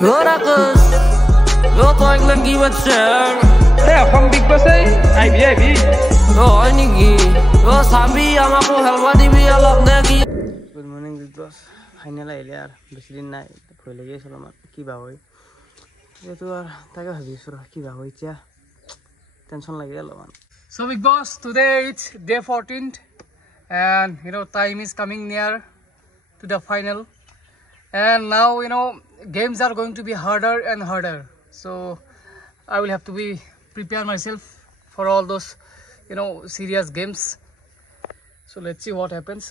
Gora kız, yo toy lagi bacaan. From Big Boss IB. Yo ini gi, yo sambi yang aku helwa di bialak lagi. Good morning Big Boss. Final আহিলে আর বেশি দিন নাই ভয় লাগি আছিল আমার কি বা হয় যেহেতু আর তাকে ভাবিছো কি বা হয় এতিয়া টেনশন লাগি গেল মান So Big Boss, today it's day 14th and time is coming near to the final, and now games are going to be harder and harder, so I will have to be prepare myself for all those serious games. So let's see what happens,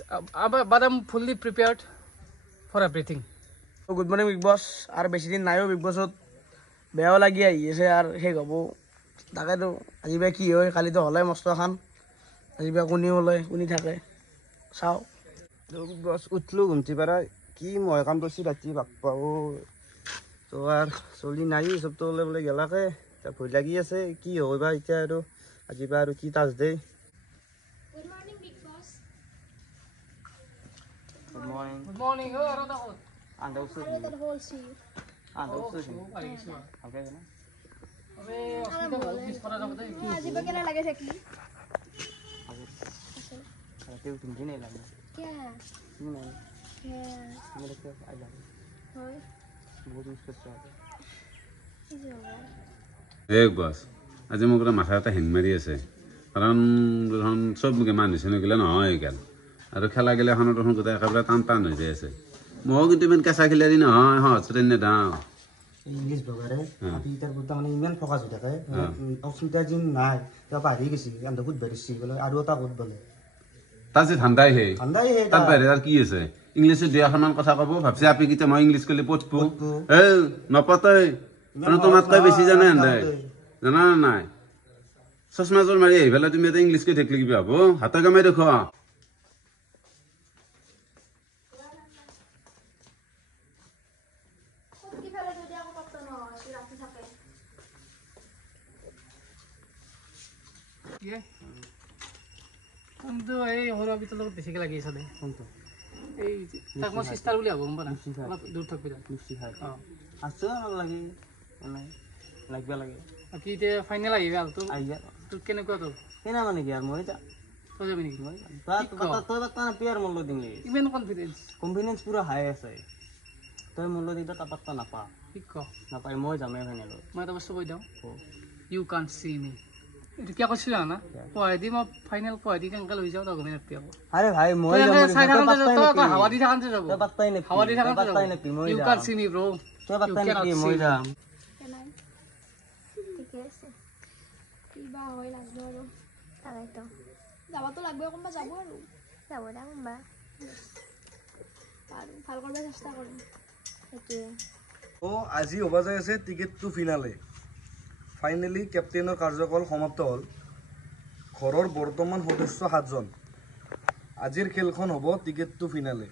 but I'm fully prepared for everything. Good morning Big Boss. আর বেশি দিন নাইও Big Bossত বেয়াও লাগি আইছে আর শেষ হব তাকেতো আজিবা কি হয় কালি তো হলাই মস্ত খান আজিবা কোনি হলে কোনি থাকে চাও Big Boss উঠলো ঘুমটি পাৰা কি মই কাম কৰিছোঁ ৰাতি বাপ্পাও তো আৰু চলি নাই চবতো ওলাই বোলে গেলাকে এতিয়া ভয় লাগি আছে কি হয় বা এতিয়া আৰু আজিবা আৰু কি টাচ দে Good morning, Big Boss. Good morning Good morning. আন্দা উঠছো I got a whole sea. আন্দা উঠছো ওকে না আজি ba kena lagi sakli? রাতে তুমি নাই লাগে Kya? তুমি নাই Yeah. মেরে কে আই লাগে Hoy. বহুত মিস করছো Big Boss, আজি মোক মাথা এটা হেং মাৰি আছে কাৰণ চব গেম আনিছে নগ'লে নহয় গেল আৰু খেলা গেলে এখনত দেখোন গোটেই একেবাৰে টান টান হৈ যাই আছে ময়ো কিন্তু ইমান কেঁচা খেলাৰি নহয় সহজতে নেদাওঁ ইংলিছ বগাৰে আপি তাৰ বুটা মানে ইমান ফকাছ হৈ থাকে অসুবিধা যেন নাই তাৰ পাহৰি গৈছে আন্দা খুদ বেৰিছি বোলে আৰু এটা ক'ত বোলে তাৰ যে ঠাণ্ডাই হে ঠাণ্ডাই হে তাৰ বাহিৰে তাৰ কি আছে ইংলিছত দুই এখনমান কথা ক'ব ভাবছে আপি কেতিয়া মই ইংলিছ ক'লে পঠবো নপতে তোমাতকৈ বেছি জানে হেন্দে জানা নাই চশমাযোৰ মাৰি আহি পেলাই তুমি এটা ইংলিছ কৈ থাকিলে কিবা হ'ব হাতে কামাই দেখুৱা কিন্তু এই সৰু আবিতৰ লগত বেছিকৈ লাগি আছে দে কোনটো এই তাক মই চিষ্টাৰ বুলি ভাবোঁ গম পাওঁ না অলপ দূৰ থাকিব যাম মিষ্টি খাই আছো ভাল লাগে মানে লাগবা লাগে বাকী এতিয়া ফাইনেল আহিবা আৰু তোৰ আইয়া তোৰ কেনেকুৱা তোৰ কেনা মানে কি আর মই যা তই যাবি নেকি তই বাতা পিয়ার মূল্য দিলি ইমান কনফিডেঞ্চ কনফিডেন্স পুরো হাই আছে তই মূল্য দিটা তাপাত্তা নাপা কি ক নাপাই মই যামে ফাইনেলত মই এটা বস্তু কৈ দিওঁ ইউ কান চি মি এইটো কিয় কৈছিলো না কয় দি মই ফাইনেল কয় দি কেনেকৈ লৈ যাওঁ তই গমেই নাপাবি আকৌ আরে ভাই মই চাই থাকোঁতে হাৱা দি থাকোঁতে যাব তই পাত্তাই নেকি হাৱা দি থাকোঁতে পাত্তাই যাব নেকি মই ইউ যাম কান চি মি ব্ৰো তই পাত্তাই নেকি মই যাম Kenai. ঠিকে আছে কিবা হয় লাগবে আৰু তাকেতো যাবতো লাগবে কোনোবা যাব আৰু যাব দা কোনোবা আৰু ভাল কৰিব চেষ্টা কৰিম সেইটোৱে তো আজি হবা যাই আছে টিকেট টু ফিনালে ফাইনেলি কেপ্টেইনৰ কাৰ্যকাল সমাপ্ত হ'ল ঘৰৰ বৰ্তমান সদস্য 7জন আজিৰ খেলখন হ'ব টিকেট টু ফিনালে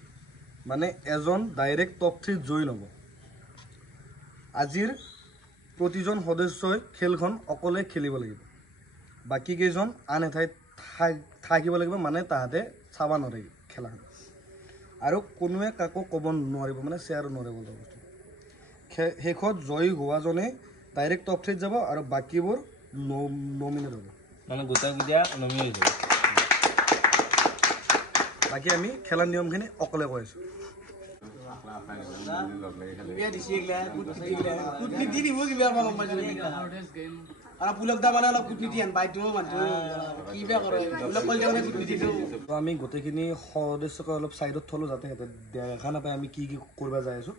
মানে এজন ডাইৰেক্ট টপ 3 জইন হ'ব আজিৰ প্ৰতিজন সদস্যই খেলখন অকলে খেলিব লাগিব বাকি কেইজন আন এঠাইত থাকিব লাগিব মানে তাহাঁতে চাবা নোৱাৰে খেলাখন আৰু কোনোৱে কাকো ক'ব নোৱাৰিব মানে শ্বেয়াৰ নোৱাৰিব বস্তু শেষত জয়ী হোৱাজনে ডাইৰেক্ট টপ 3 যাব আৰু বাকীবোৰ নমিনেট হ'ব মানে গোটেইকেইটা নমিনেট হ'ব বাকী আমি খেলাৰ নিয়মখিনি অকলে কৈ আছোঁ আমি গোটেইখিনি সদস্যকে অলপ চাইডত থলোঁ যাতে সিহঁতে দেখা নাপায় আমি কি কৰিব যাই আছোঁ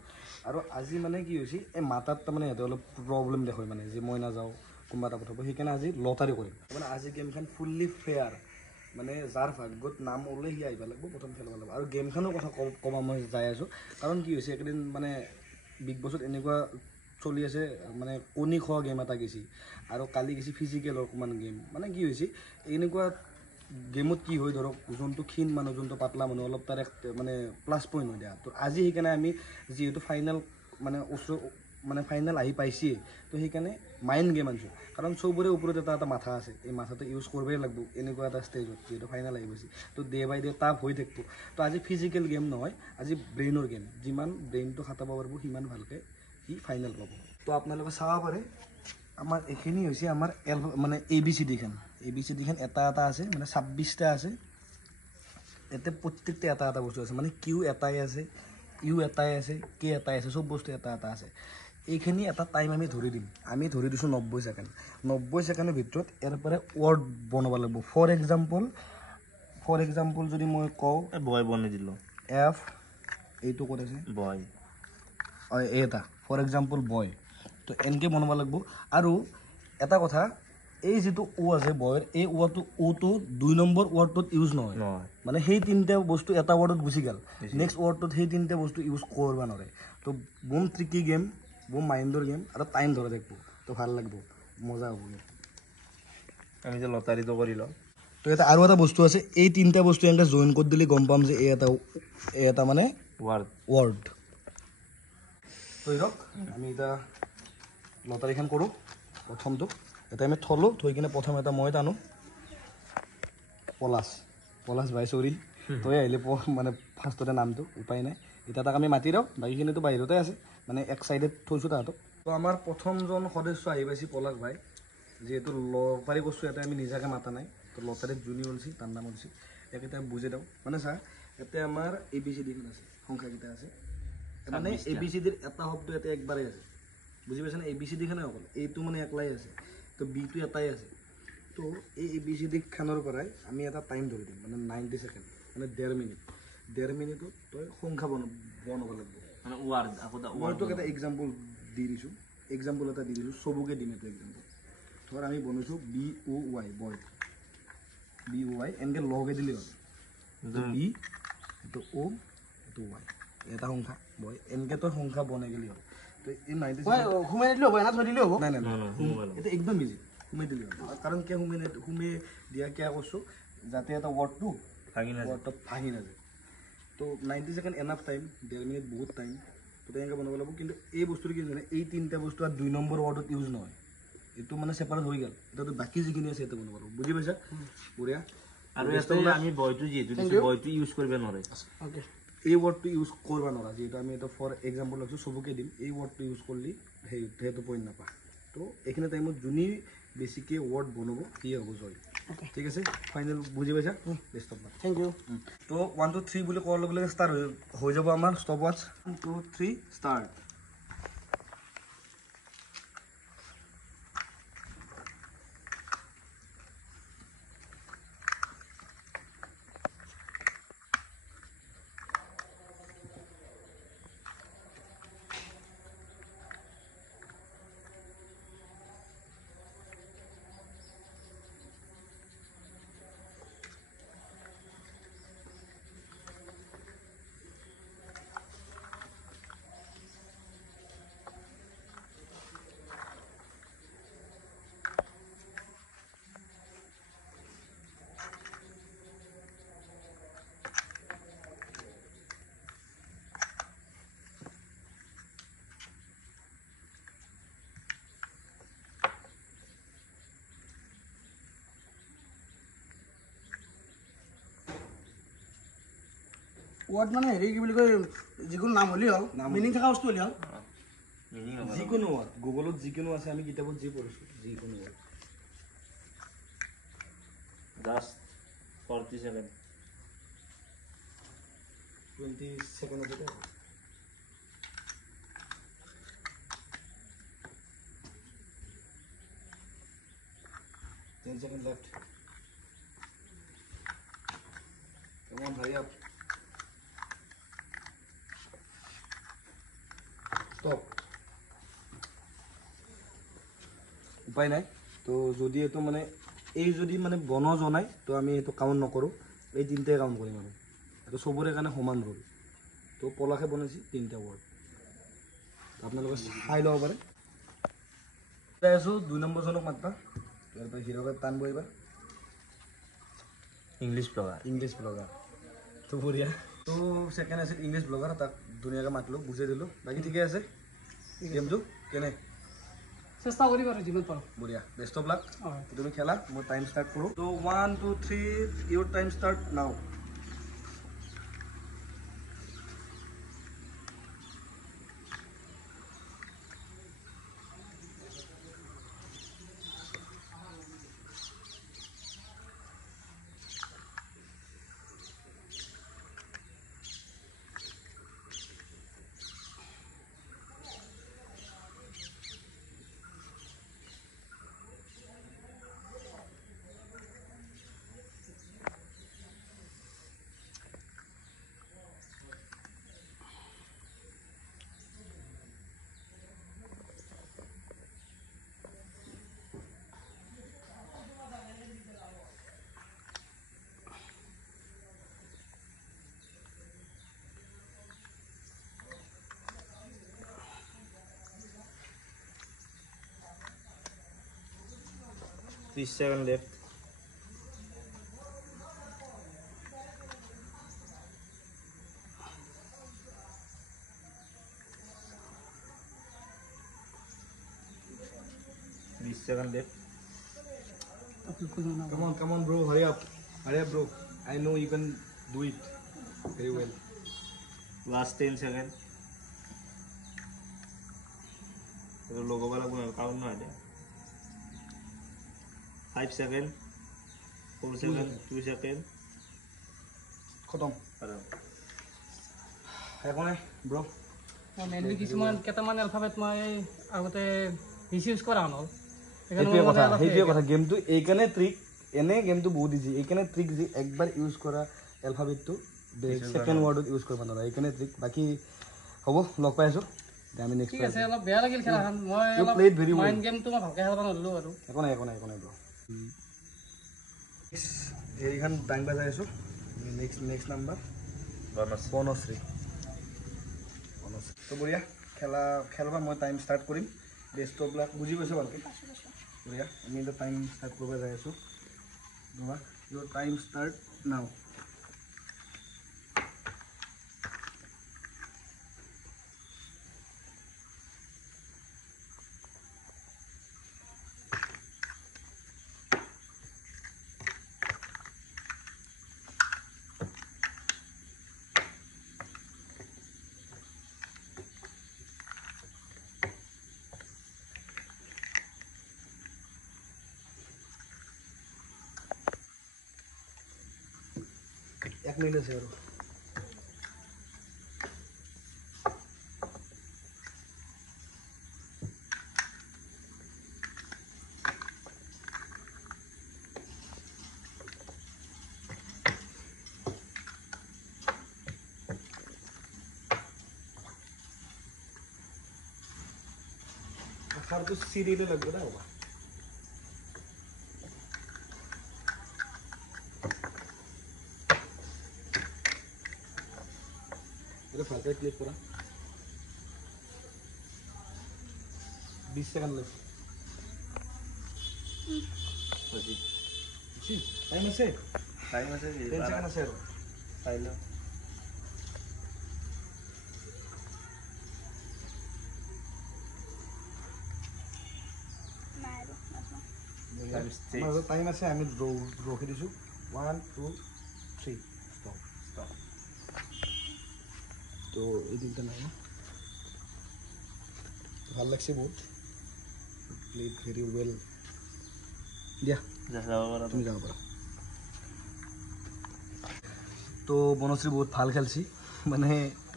আৰু আজি মানে কি হৈছে এই মাতাত তাৰমানে সিহঁতে অলপ প্ৰব্লেম দেখুৱাই মানে যে মই নাযাওঁ কোনোবা এটা পঠাব সেইকাৰণে আজি লটাৰী কৰিম মানে আজি গেমখন ফুল্লি ফেয়াৰ মানে যাৰ ভাগ্যত নাম ওলাই সি আহিব লাগিব প্ৰথম খেলিব লাগিব আৰু গেমখনৰ কথা ক'ব মই যাই আছোঁ কাৰণ কি হৈছে এইকেইদিন মানে বিগ বছত এনেকুৱা চলি আছে মানে কণী খোৱা গেম এটা গৈছে আৰু কালি গৈছে ফিজিকেল অকণমান গেম মানে কি হৈছে এনেকুৱা গেমত কি হয় ধৰক যোনটো ক্ষীণ মানুহ যোনটো পাতলা মানুহ অলপ তাৰ মানে প্লাছ পইণ্ট হৈ দিয়া তো আজি সেইকাৰণে আমি যিহেতু ফাইনেল মানে মানে ফাইনেল আহি পাইছে তো সেইকাৰণে মাইণ্ড গেম আনিছোঁ কাৰণ চবৰে ওপৰত এটা মাথা আছে এই মাথাটো ইউজ কৰিবই লাগিব এনেকুৱা এটা ষ্টেজত যিহেতু ফাইনেল আহি গৈছে তো ডে বাই ডে টাফ হৈ থাকিব তো আজি ফিজিকেল গেম নহয় আজি ব্ৰেইনৰ গেম যিমান ব্ৰেইনটো খাটাব পাৰিব সিমান ভালকৈ সি ফাইনেল পাব তো আপোনালোকে চাব পাৰে আমাৰ এইখিনি হৈছে আমাৰ মানে ABCD খান এটা এটা আছে মানে 26টা আছে এতে প্ৰত্যেকটা এটা এটা বস্তু আছে মানে কিউ এটাই আছে ইউ এটাই আছে কে এটাই আছে সব বস্তু এটা এটা আছে এইখিনি এটা টাইম আমি ধৰি দিম আমি ধৰি দিছোঁ 90 ছেকেণ্ড 90 ছেকেণ্ডৰ ভিতৰত ইয়াৰ পৰা ৱৰ্ড বনাব লাগিব ফৰ এক্সাম্পল যদি মই কওঁ বয় বনাই দিলোঁ এফ এইটো ক'ত আছে বয় এটা ফৰ এক্সাম্পল বয় তো এনেকৈ বনাব লাগিব আৰু এটা কথা এই যিটো ও আছে বয়ৰ এই ওটো 2 নম্বৰ ৱৰ্ডটোত ইউজ নহয় মানে সেই তিনিটা বস্তু এটা ৱৰ্ডত গুচি গ'ল নেক্সট ৱৰ্ডটোত সেই তিনিটা বস্তু ইউজ কৰিব নোৱাৰে তো বম ট্ৰিকি গেম বম মাইণ্ডৰ গেম আৰু টাইম ধৰি থাকিব তো ভাল লাগিব মজা হ'ব আমি যে লটাৰীটো কৰি লওঁ তো এটা আৰু এটা বস্তু আছে এই তিনিটা বস্তু এনেকৈ জইন কৰি দিলে গম পাম যে এই এটা মানে ৱৰ্ড তো ধৰক আমি এতিয়া লটাৰীখন কৰোঁ প্ৰথমটো এটা আমি থলোঁ থৈ কিনে প্ৰথম এটা মই টানো পলাশ ভাই চৰি তই আহিলে মানে ফাৰ্ষ্টতে নামটো উপায় নাই এতিয়া তাক আমি মাতি দিওঁ বাকীখিনিতো বাহিৰতে আছে মানে এক চাইডে থৈছোঁ তাহাঁতক তো আমাৰ প্ৰথমজন সদস্য আহি পাইছে পলাশ ভাই যিহেতু লটাৰী বস্তু এটা আমি নিজাকৈ মাতা নাই তো লটাৰীত যোনী ওলছি তাৰ নাম ওলছি ইয়াক আমি বুজি দিওঁ মানে চা ইয়াতে আমাৰ ABCDখন আছে সংখ্যাকেইটা আছে মানে ABCDৰ এটা শব্দ ইয়াতে একবাৰেই আছে বুজি পাইছেনে ABCDখনে অকল এইটো মানে একলাই আছে তো বিটো এটাই আছে তো এই ABCD খানৰ পৰাই আমি এটা টাইম ধৰি দিম মানে 90 ছেকেণ্ড মানে 1.5 মিনিটত তই সংখ্যা বনাব লাগিব মানে ৱাৰ্ড আকৌ মই তোক এটা এক্সাম্পল দি দিছোঁ চবকে দিম এইটো এক্সাম্পল ধৰ আমি বনাইছোঁ BOY বয় BOY এনেকৈ লগে দিলে হ'ল বি এইটো O এইটো Y এটা সংখ্যা বয় এনেকৈ তই সংখ্যা বনাই গ'লে হ'ল তো এই 90 সোমাই দিলে হ'ব এনা থৈ দিলে হ'ব নাই এইটো একদম ইজি সোমাই দিলে হ'ল কাৰণ কিয় সোমাই দিয়া কিয় কৈছোঁ যাতে এটা ৱৰ্ডটো ভাঙি নাযায় তো 90 ছেকেণ্ড এনাফ টাইম 1.5 মিনিট বহুত টাইম তো তেনেকৈ বনাব লাগিব কিন্তু এই বস্তুটো কি জানে এই তিনিটা বস্তু আৰু 2 নম্বৰ ৱৰ্ডত ইউজ নহয় এইটো মানে ছেপাৰেট হৈ গ'ল এতিয়াতো বাকী যিখিনি আছে সেইটো বনাব লাগিব বুজি পাইছা বঢ়িয়া আৰু আমি বয়টো যিহেতু বয়টো ইউজ কৰিব নোৱাৰে অ'কে এই ৱৰ্ডটো ইউজ কৰিব নোৱাৰা যিহেতু আমি এইটো ফৰ এক্সাম্পল লৈছোঁ চবকে দিম এই ৱৰ্ডটো ইউজ কৰিলে সেইটো পইণ্ট নাপায় তো এইখিনি টাইমত যোনে বেছিকৈ ৱৰ্ড বনাব সিয়ে হ'ব জয় ঠিক আছে ফাইনেল বুজি পাইছা best of luck thank you তো 1 2 3 বুলি কোৱাৰ লগে লগে ষ্টাৰ্ট হৈ যাব আমাৰ ষ্টপ ৱাচ 1 2 3 ষ্টাৰ্ট ৱৰ্ড মানে হেৰি কি বুলি কয় যিকোনো নাম হ'লেই হ'ল মিনিং থকা বস্তু হ'লেই হ'ল যিকোনো ৱৰ্ড গুগলত যিকোনো আছে আমি কিতাপত যি পঢ়িছোঁ যিকোনো ৱৰ্ড জাষ্ট 40 ছেকেণ্ড 20 ছেকেণ্ড আছে 10 seconds left. Come on, hurry up. Stop. উপায় নাই তো যদি এইটো মানে এই যদি মানে বন জনাই তো আমি এইটো কাউণ্ট নকৰোঁ এই তিনিটাই কাউণ্ট কৰিম আৰু এইটো চবৰে কাৰণে সমান ৰোল তো পলাশে বনাইছে তিনিটা ৱৰ্ড আপোনালোকে চাই ল'ব পাৰে চাই আছোঁ 2 নম্বৰজনক মাত্ৰা ইয়াৰ পৰা হিৰকে টান বহিবা ইংলিছ ব্লগাৰ তো বঢ়িয়া তো ছেকেণ্ড আছিল ইংলিছ ব্লগাৰ তাক ধুনীয়াকৈ মাতিলোঁ বুজাই দিলোঁ বাকী ঠিকে আছে গেমটো কেনে চেষ্টা কৰিব আৰু যিমান পাৰোঁ বঢ়িয়া বেষ্ট অফ লাক তুমি খেলা মই টাইম ষ্টাৰ্ট কৰোঁ তো 1 2 3 ইউৰ টাইম ষ্টাৰ্ট নাও 30 second left seconds left. Come on, bro. Hurry up, bro. I know you can do it very well. Last 10 seconds. The logo wala ko count na ade. 5 seconds. 4 seconds. 2 seconds. Khatam. Ekone, bro. Mainly কিছুমান কেইটামান alphabet মই আগতে মিছইউজ কৰা হ'ল সেইটোৱে কথা গেমটো এইকাৰণে ট্ৰিক এনে গেমটো বহুত ইজি এইকাৰণে ট্ৰিক যে একবাৰ ইউজ কৰা এলফাবেটটো ছেকেণ্ড ৱৰ্ডত ইউজ কৰিব নোৱাৰা এইকাৰণে ট্ৰিক বাকী হ'ব লগ পাই আছোঁ আমি নেক্সট ঠিক আছে অলপ বেয়া লাগিল খেলাখন মই অলপ মাইণ্ড গেমটো মই ভালকৈ খেলাব নোৱাৰিলোঁ আৰু একো নাই ব্ৰ এইখন টাইম বাজাই আছোঁ নেক্সট নাম্বাৰ বনশ্ৰী তো বঢ়িয়া খেলবা মই টাইম ষ্টাৰ্ট কৰিম বেষ্ট অফ লাক বুজি পাইছোঁ ভালকৈ বঢ়িয়া আমি এতিয়া টাইম ষ্টাৰ্ট কৰিব যাই আছোঁ your time start now एक मिनट से करो सर तो सीरियल लग रहा होगा फालतू क्लिक करा 20 सेकंड लेफ्ट टाइम আছে 10 সেকেন্ড আছে আৰু চাইলো টাইম আছে আমি ৰখি দিছোঁ 1 2 3 stop তো এই দিনটা নাই ভাল লাগছে বহুত প্লেড ভেরি ওয়েল দিয়া তুমি যাব পাৰা তো বনশ্ৰী বহুত ভাল খেলছি মানে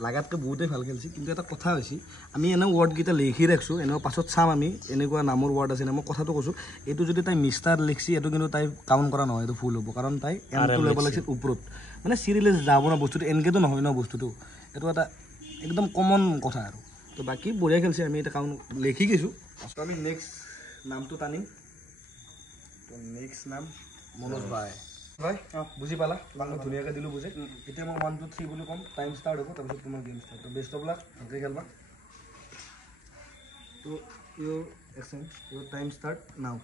লাগাতকৈ বহুতেই ভাল খেলছি কিন্তু এটা কথা হৈছে আমি এনে ৱৰ্ডকেইটা লিখি ৰাখিছোঁ এনেও পাছত চাম আমি এনেকুৱা নামৰ ৱৰ্ড আছে মই কথাটো কৈছোঁ এইটো যদি তাই মিষ্টাৰ লিখছি এইটো কিন্তু তাই কাউণ্ট কৰা নহয় এইটো ভুল হ'ব কাৰণ তাই এমটো ল'ব লাগিছিল ওপৰত মানে চিৰিয়ালে যাব ন বস্তুটো এনেকৈতো নহয় ন বস্তুটো এইটো এটা একদম কমন কথা আৰু তো বাকী বঢ়িয়া খেলছে আমি এটা কাউণ্ট লিখি গৈছোঁ আমি নেক্সট নামটো টানিম তো নেক্সট নাম মনোজ বাই হয় বুজি পালা তোমাক ধুনীয়াকৈ দিলোঁ বুজি এতিয়া মই 1 2 3 বুলি ক'ম টাইম ষ্টাৰ্ট হ'ব তাৰপিছত তোমাৰ গেম ষ্টাৰ্ট তো বেষ্ট অফ লাক ভালকৈ খেলবা তো ইউৰ টাইম ষ্টাৰ্ট নাও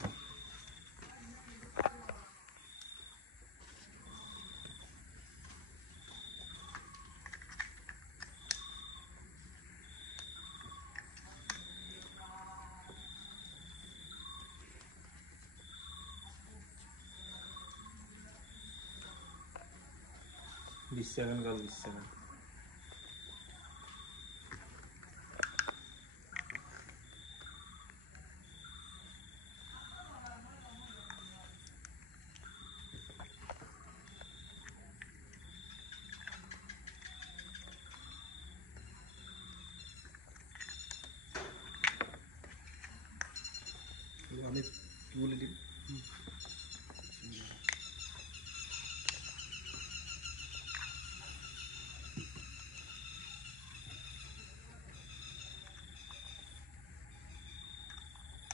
Seven girl, 7. আমি কি বলে দিই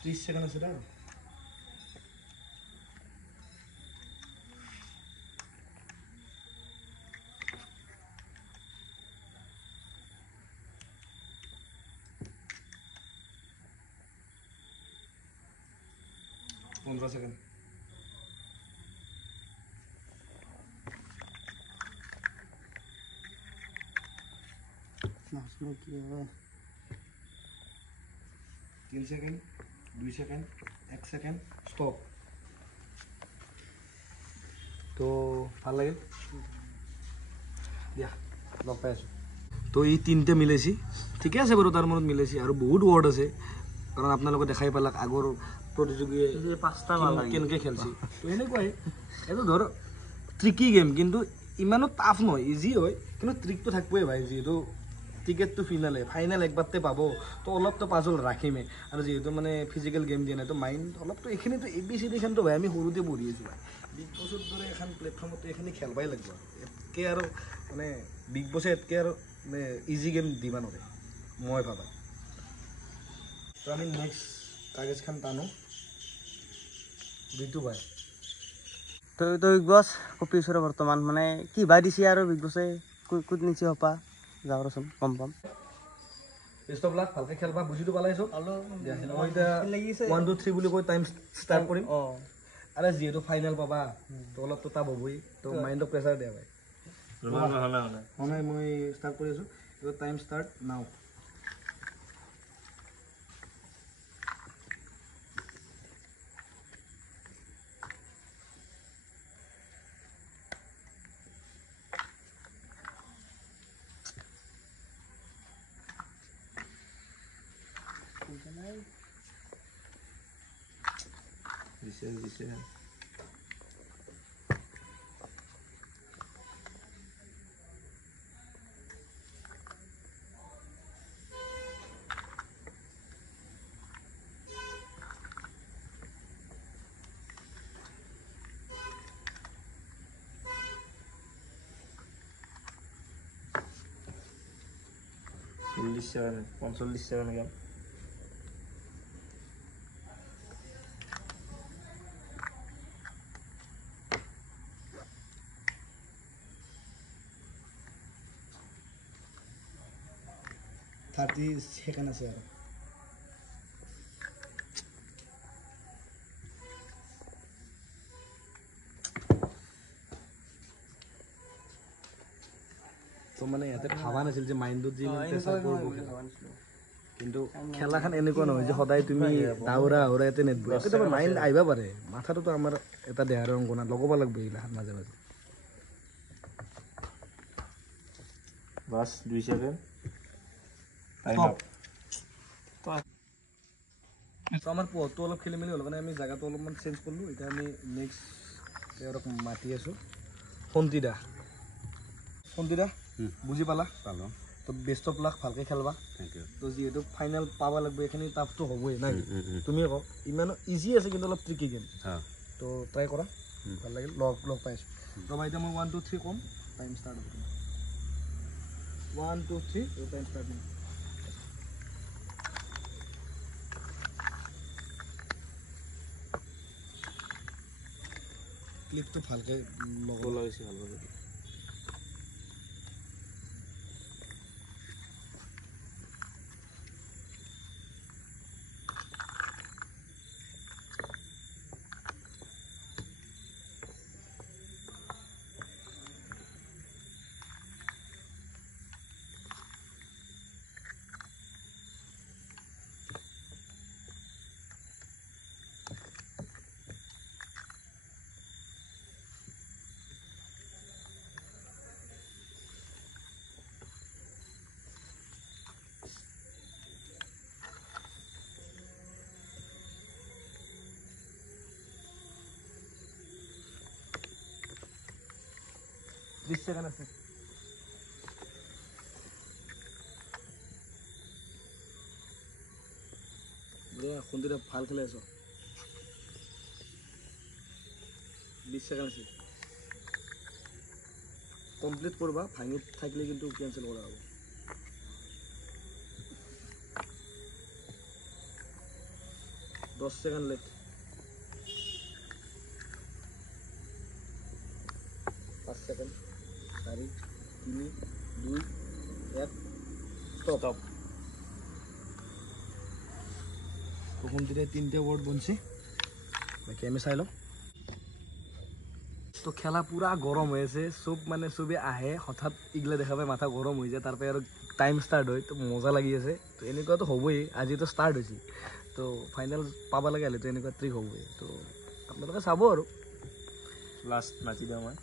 30 সেকেন্ড আছে দাও 15 second 3 second 2 second 1 second stop তো ভাল লাগিল দিয়া লগ পাই আছোঁ তো এই তিনিটা মিলাইছি ঠিকে আছে বাৰু তাৰ মনত মিলাইছি আৰু বহুত ৱৰ্ড আছে কাৰণ আপোনালোকে দেখাই পালাক আগৰ প্ৰতিযোগীয়ে কেনেকৈ খেলছি তো এনেকুৱাই এইটো ধৰ ট্ৰিকি গেম কিন্তু ইমানো টাফ নহয় ইজি হয় কিন্তু ট্ৰিকটো থাকিবই ভাই যিহেতু টিকেটটো ফাইনেল একবাৰতে পাব তো অলপতো পাজল ৰাখিমেই আৰু যিহেতু মানে ফিজিকেল গেম দিয়া নাই তো মাইণ্ড অলপতো এইখিনিতো ABCD-খানতো ভাই আমি সৰুতে পঢ়ি আছোঁ ভাই বিগ বছৰ দৰে এখন প্লেটফৰ্মতো এইখিনি খেলবাই লাগিব এতকৈ আৰু মানে বিগ বছে এতকৈ আৰু মানে ইজি গেম দিবা নোৱাৰে মই ভাবা তো আমি নেক্সট কাগজখন টানো যিটো ভাই তো বিগ বছ কপি ওচৰত বৰ্তমান মানে কি বাই দিছে আৰু বিগ বছে ক'ত নিচে হপা যাওঁ ৰচোন গম পাম বেষ্ট অফ লাক ভালকৈ খেলবা বুজিটো পালাইছোঁ মই এতিয়া 1 2 3 বুলি কৈ টাইম ষ্টাৰ্ট কৰিম আৰু যিহেতু ফাইনেল পাবা তো অলপতো টাপ হ'বই তো মাইণ্ডত প্ৰেছাৰ দিয়া ভাই হয় মই ষ্টাৰ্ট কৰি আছোঁ এইটো টাইম ষ্টাৰ্ট নাও দিছে সেকেন্ড 45 সেকেন্ড গেল থাৰ্টি সেকেন্ড আছে আৰু তো মানে ইয়াতে ভাবা নাছিল যে মাইণ্ডত যি প্ৰেছাৰ কৰিব কিন্তু খেলাখন এনেকুৱা নহয় যে সদায় তুমি দাউৰা ইয়াতে নেটব কেতিয়াবা মাইণ্ড আহিব পাৰে মাথাটোতো আমাৰ এটা দেহাৰ অংগ না লগাব লাগিব এইগিলাখন মাজে মাজে বাছ 2 সেকেন্ড টাইম আপ তো আমাৰ পথটো অলপ খেলি মেলি হ'ল মানে আমি জেগাটো অলপমান চেঞ্জ কৰিলোঁ এতিয়া আমি নেক্সট তেওঁলোকক মাতি আছোঁ সন্তিদা বুজি পালা পালোঁ তো বেষ্ট অফ লাক ভালকৈ খেলবা থেংক ইউ তো যিহেতু ফাইনেল পাব লাগিব এইখিনি টাফটো হ'বই নাই তুমিয়ে কওঁ ইমানো ইজি আছে কিন্তু অলপ ট্ৰিকি গেম তো ট্ৰাই কৰা ভাল লাগিল লগ পাইছোঁ ৰ'বা এতিয়া মই 1 2 3 ক'ম টাইম ষ্টাৰ্ট হ'ব 1 2 3 টাইম ষ্টাৰ্ট হ'ব ক্লিপটো ভালকৈ লগাব লাগিছে ভালকৈ সেকেন্ড আছে সন্ধিয়া ভাল খেলি আছ 20 সেকেন্ড আছে কমপ্লিট করবা ভাঙি থাকলে কিন্তু ক্যান্সেল করা হবে 10 সেকেন্ড লেট 5 সেকেন্ড 4 3 2 1 স্টপ তখন দিলে তিনটে ওয়ার্ড বনছে বাকি আমি চাই লও তো খেলা পুরা গরম হয়েছে সব মানে সবে আহে হঠাৎ ইগলা দেখা পায় মাথা গরম হয়ে যায় তারপরে আর টাইম ষ্টাৰ্ট হয় তো মজা লাগি আছে তো এনেকুৱাতো হ'বই আজিতো ষ্টাৰ্ট হৈছে তো ফাইনেল পাব লাগে হ'লে তো এনেকুৱা ট্ৰিক হ'বই তো আপোনালোকে চাব আৰু লাষ্ট মাতি দিওঁ মই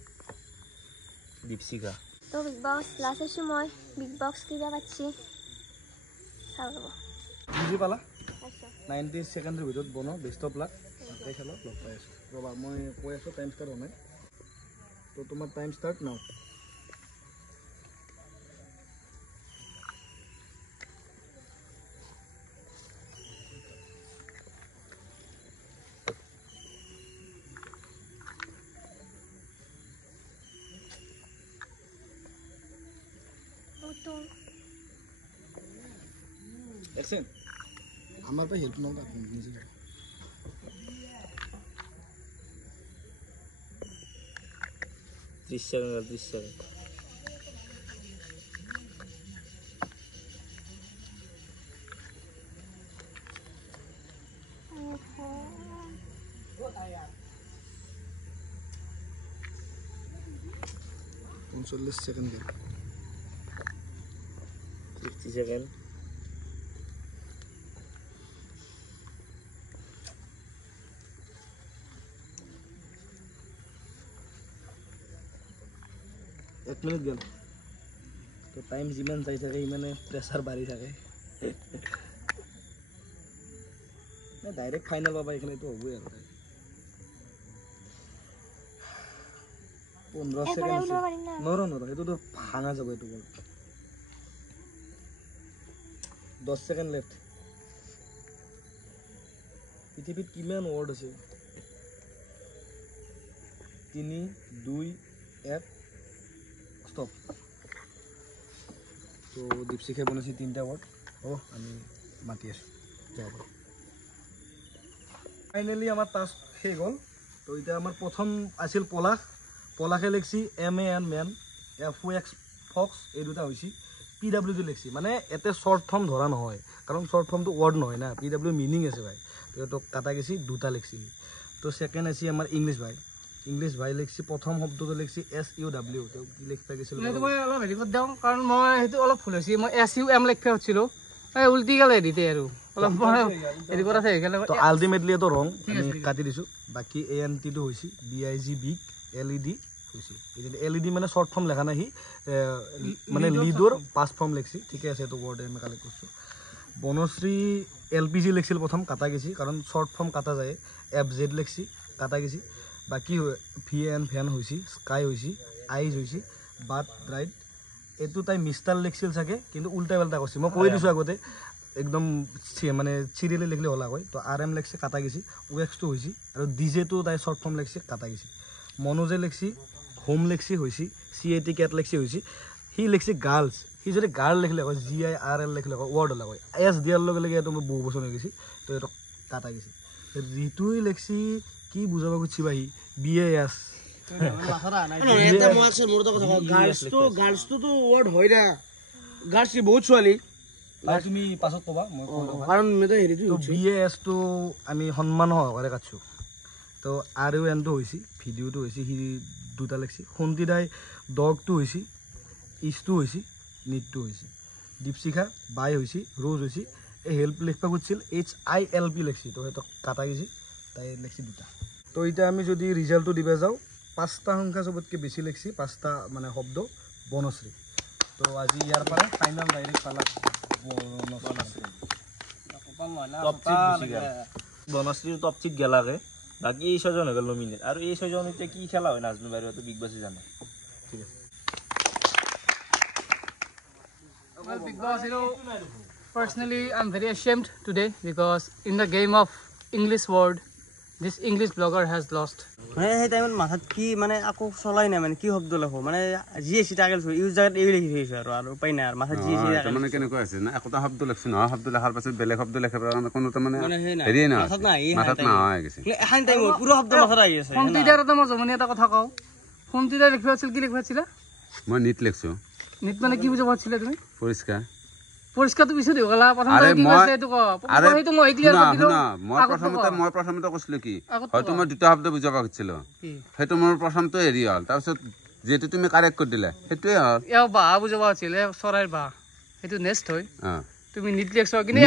দীপশিখা তো বিগ বছ লাষ্ট আছোঁ মই বিগ বক্স কিবা পাচ্ছি চাওঁ ৰ'ব বুজি পালা 90 ছেকেণ্ডৰ ভিতৰত বনাওঁ বেষ্ট অফ লাক তাতে খেলত লগ পাই আছোঁ ৰ'বা মই কৈ আছোঁ টাইম ষ্টাৰ্ট হোৱা নাই তো তোমাৰ টাইম ষ্টাৰ্ট নাও একচেন আমার তো হেল্প নাও আপনি নিজে যাও 30 সেকেন্ড उनचालीस सेकेंड 50 सेकेंड एक मिनट गल तो टाइम जिमान जाई থাকে ইমানে প্রেসার বাড়ি থাকে না ডাইরেক্ট ফাইনাল বাবা এখানে তো হবই আর 15 সেকেন্ড নরো এটো তো ভাঙা যাবে এটো বল 10 সেকেন্ড লেফট পৃথিবীত কিমান ওয়ার্ড আছে 3 2 1 স্টপ তো দীপশিখাই বনাইছে 3টা ওয়ার্ড ও আমি মাতি আছো যাব ফাইনালি আমার টাস্ক শেষ হল তো এটা আমার প্রথম আছিল পলাশে লিখছি MAN ম্যান FOX ফক্স এই দুটা হইছি PW লিখছি মানে এতে শর্ট ফর্ম ধরা নহয় কারণ শর্ট ফর্ম তো ওয়ার্ড নহয় না PW মিনিং আছে ভাই তো কাটা গেছি দুটা লিখছি তো সেকেন্ড আছে আমার ইংলিশ ভাই লিখছি প্রথম শব্দটো লিখছি SUW তো কি লিখতে গেছিল মই অলপ হেৰি কৰি দিওঁ কাৰণ মই সেইটো অলপ ভুল হৈছে মই SUM লিখা হৈছিল এই উল্টি গ'লে দিতে আৰু অলপ হেৰি কৰা থাকে তো আলটিমেটলি তো ৰং আমি কাটি দিছো বাকি ANT টো হৈছে BIG বিগ LED হৈছে LED মানে শর্ট ফর্ম লেখা নাই মানে লিডৰ পাঁচ ফর্ম লিখছি ঠিক আছে তো ওয়ার্ড আমি কালেক্ট করছো বনশ্রী LPG লিখছিল প্রথম কাটা গেছি কারণ শর্ট ফর্ম কাটা যায় FZ লিখছি কাটা গেছি বাকি VN ফ্যান হইছি স্কাই হইছি আইজ হইছি বাট রাইট এটো তাই মিস্টার লিখছিল থাকে কিন্তু উল্টা পাল্টা করছি মই কই দিছো আগতে একদম মানে সিরিয়ালি লিখলে হলা কই তো RM লিখছি কাটা গেছি OX তো হইছি আর DJ তো তাই শর্ট ফর্ম লিখছি কাটা গেছি মনোজে লিখছি হোম লিখছি হইছি CAT ক্যাট লিখছি হইছি হি লিখছি গার্লস হি যদি গার্ল লিখলে কয় GIRL লিখলে কয় ওয়ার্ড হলা কয় S দিয়ার লগে লগে তো বহু বছর হয়ে গেছি তো এটা কাটা গেছি ঋতুই লিখছি কি বুঝাবা খুঁজছি ভাই BAS এটা মই আছে মোর তো কথা গার্লস তো ওয়ার্ড হয় না গার্লস বহুত ছোৱালী তুমি পাছত কবা মই কাৰণ মে তো হেৰি তো BAS তো আমি সম্মান সহকারে কাটছো তো RUN তো হইছি ভিডিও তো হইছি হি দুটা লিখছি খন্তিদাই ডগ তো হইছি ইস তো হইছি নিট তো হইছি দীপশিখা বাই হইছি রোজ হইছি এই হেল্প লিখবা খুঁজছিল HILP লিখছি তো এটা কাটা গেছি তাই লিখছি দুটা তো এটা আমি যদি রিজাল্টটো দিবা যাও 5টা সংখ্যা সবতকে বেশি লিখছি 5টা মানে শব্দ বনশ্রী তো আজি ইয়ার পরে ফাইনাল ডাইরেক্ট পালা বনশ্রী টপ চিট গেলাকে বাকি এই ছজন হৈ গ'ল নমিনেট আৰু এই ছজন এতিয়া কি খেলা হয় নাজনো বাৰু তো বিগ বছে জানে ঠিক আছে Well, Big Boss, personally, I'm very ashamed today because in the game of English word, this English blogger has lost. মানে সেই টাইমত মাথাত কি মানে আকৌ চলাই নাই মানে কি শব্দ লেখো মানে জিএসি টাগেল ইউজ জায়গাত এই লিখি থৈছো আৰু উপায় নাই আৰু মাথাত জিএসি টাগেল মানে কেনেকৈ আছে না একটা শব্দ লিখছ না শব্দ লেখাৰ পাছত বেলেগ শব্দ লেখাৰ কাৰণে কোনো মানে হেৰি না মাথাত না হৈ গৈছে এখন টাইমত পুৰো শব্দ মাথাত আহি আছে ফোনটিদাৰ এটা মই জমনি এটা কথা কওঁ ফোনটিদাৰ লিখিব আছিল কি লিখিব আছিল মই নিট লিখছো নিট মানে কি বুজাব আছিল তুমি পৰিষ্কাৰ পৰিষ্কাৰটো পিছত হৈ গলা প্ৰথম কি কৈছে এইটো ক সেইটো মই ক্লিয়াৰ কৰি দিলো মই প্ৰথমতে কৈছিলো কি হয়তো মই দুটা শব্দ বুজাব খুজিছিলো সেইটো মোৰ প্ৰথমটো হেৰি হ'ল তাৰপিছত যেটো তুমি কাৰেক্ট কৰি দিলা সেইটোৱে হ'ল এও বা বুজাব আছিল চৰাইৰ বা সেইটো নেক্সট হয় অঁ তুমি নিটলি এক্স কিন্তু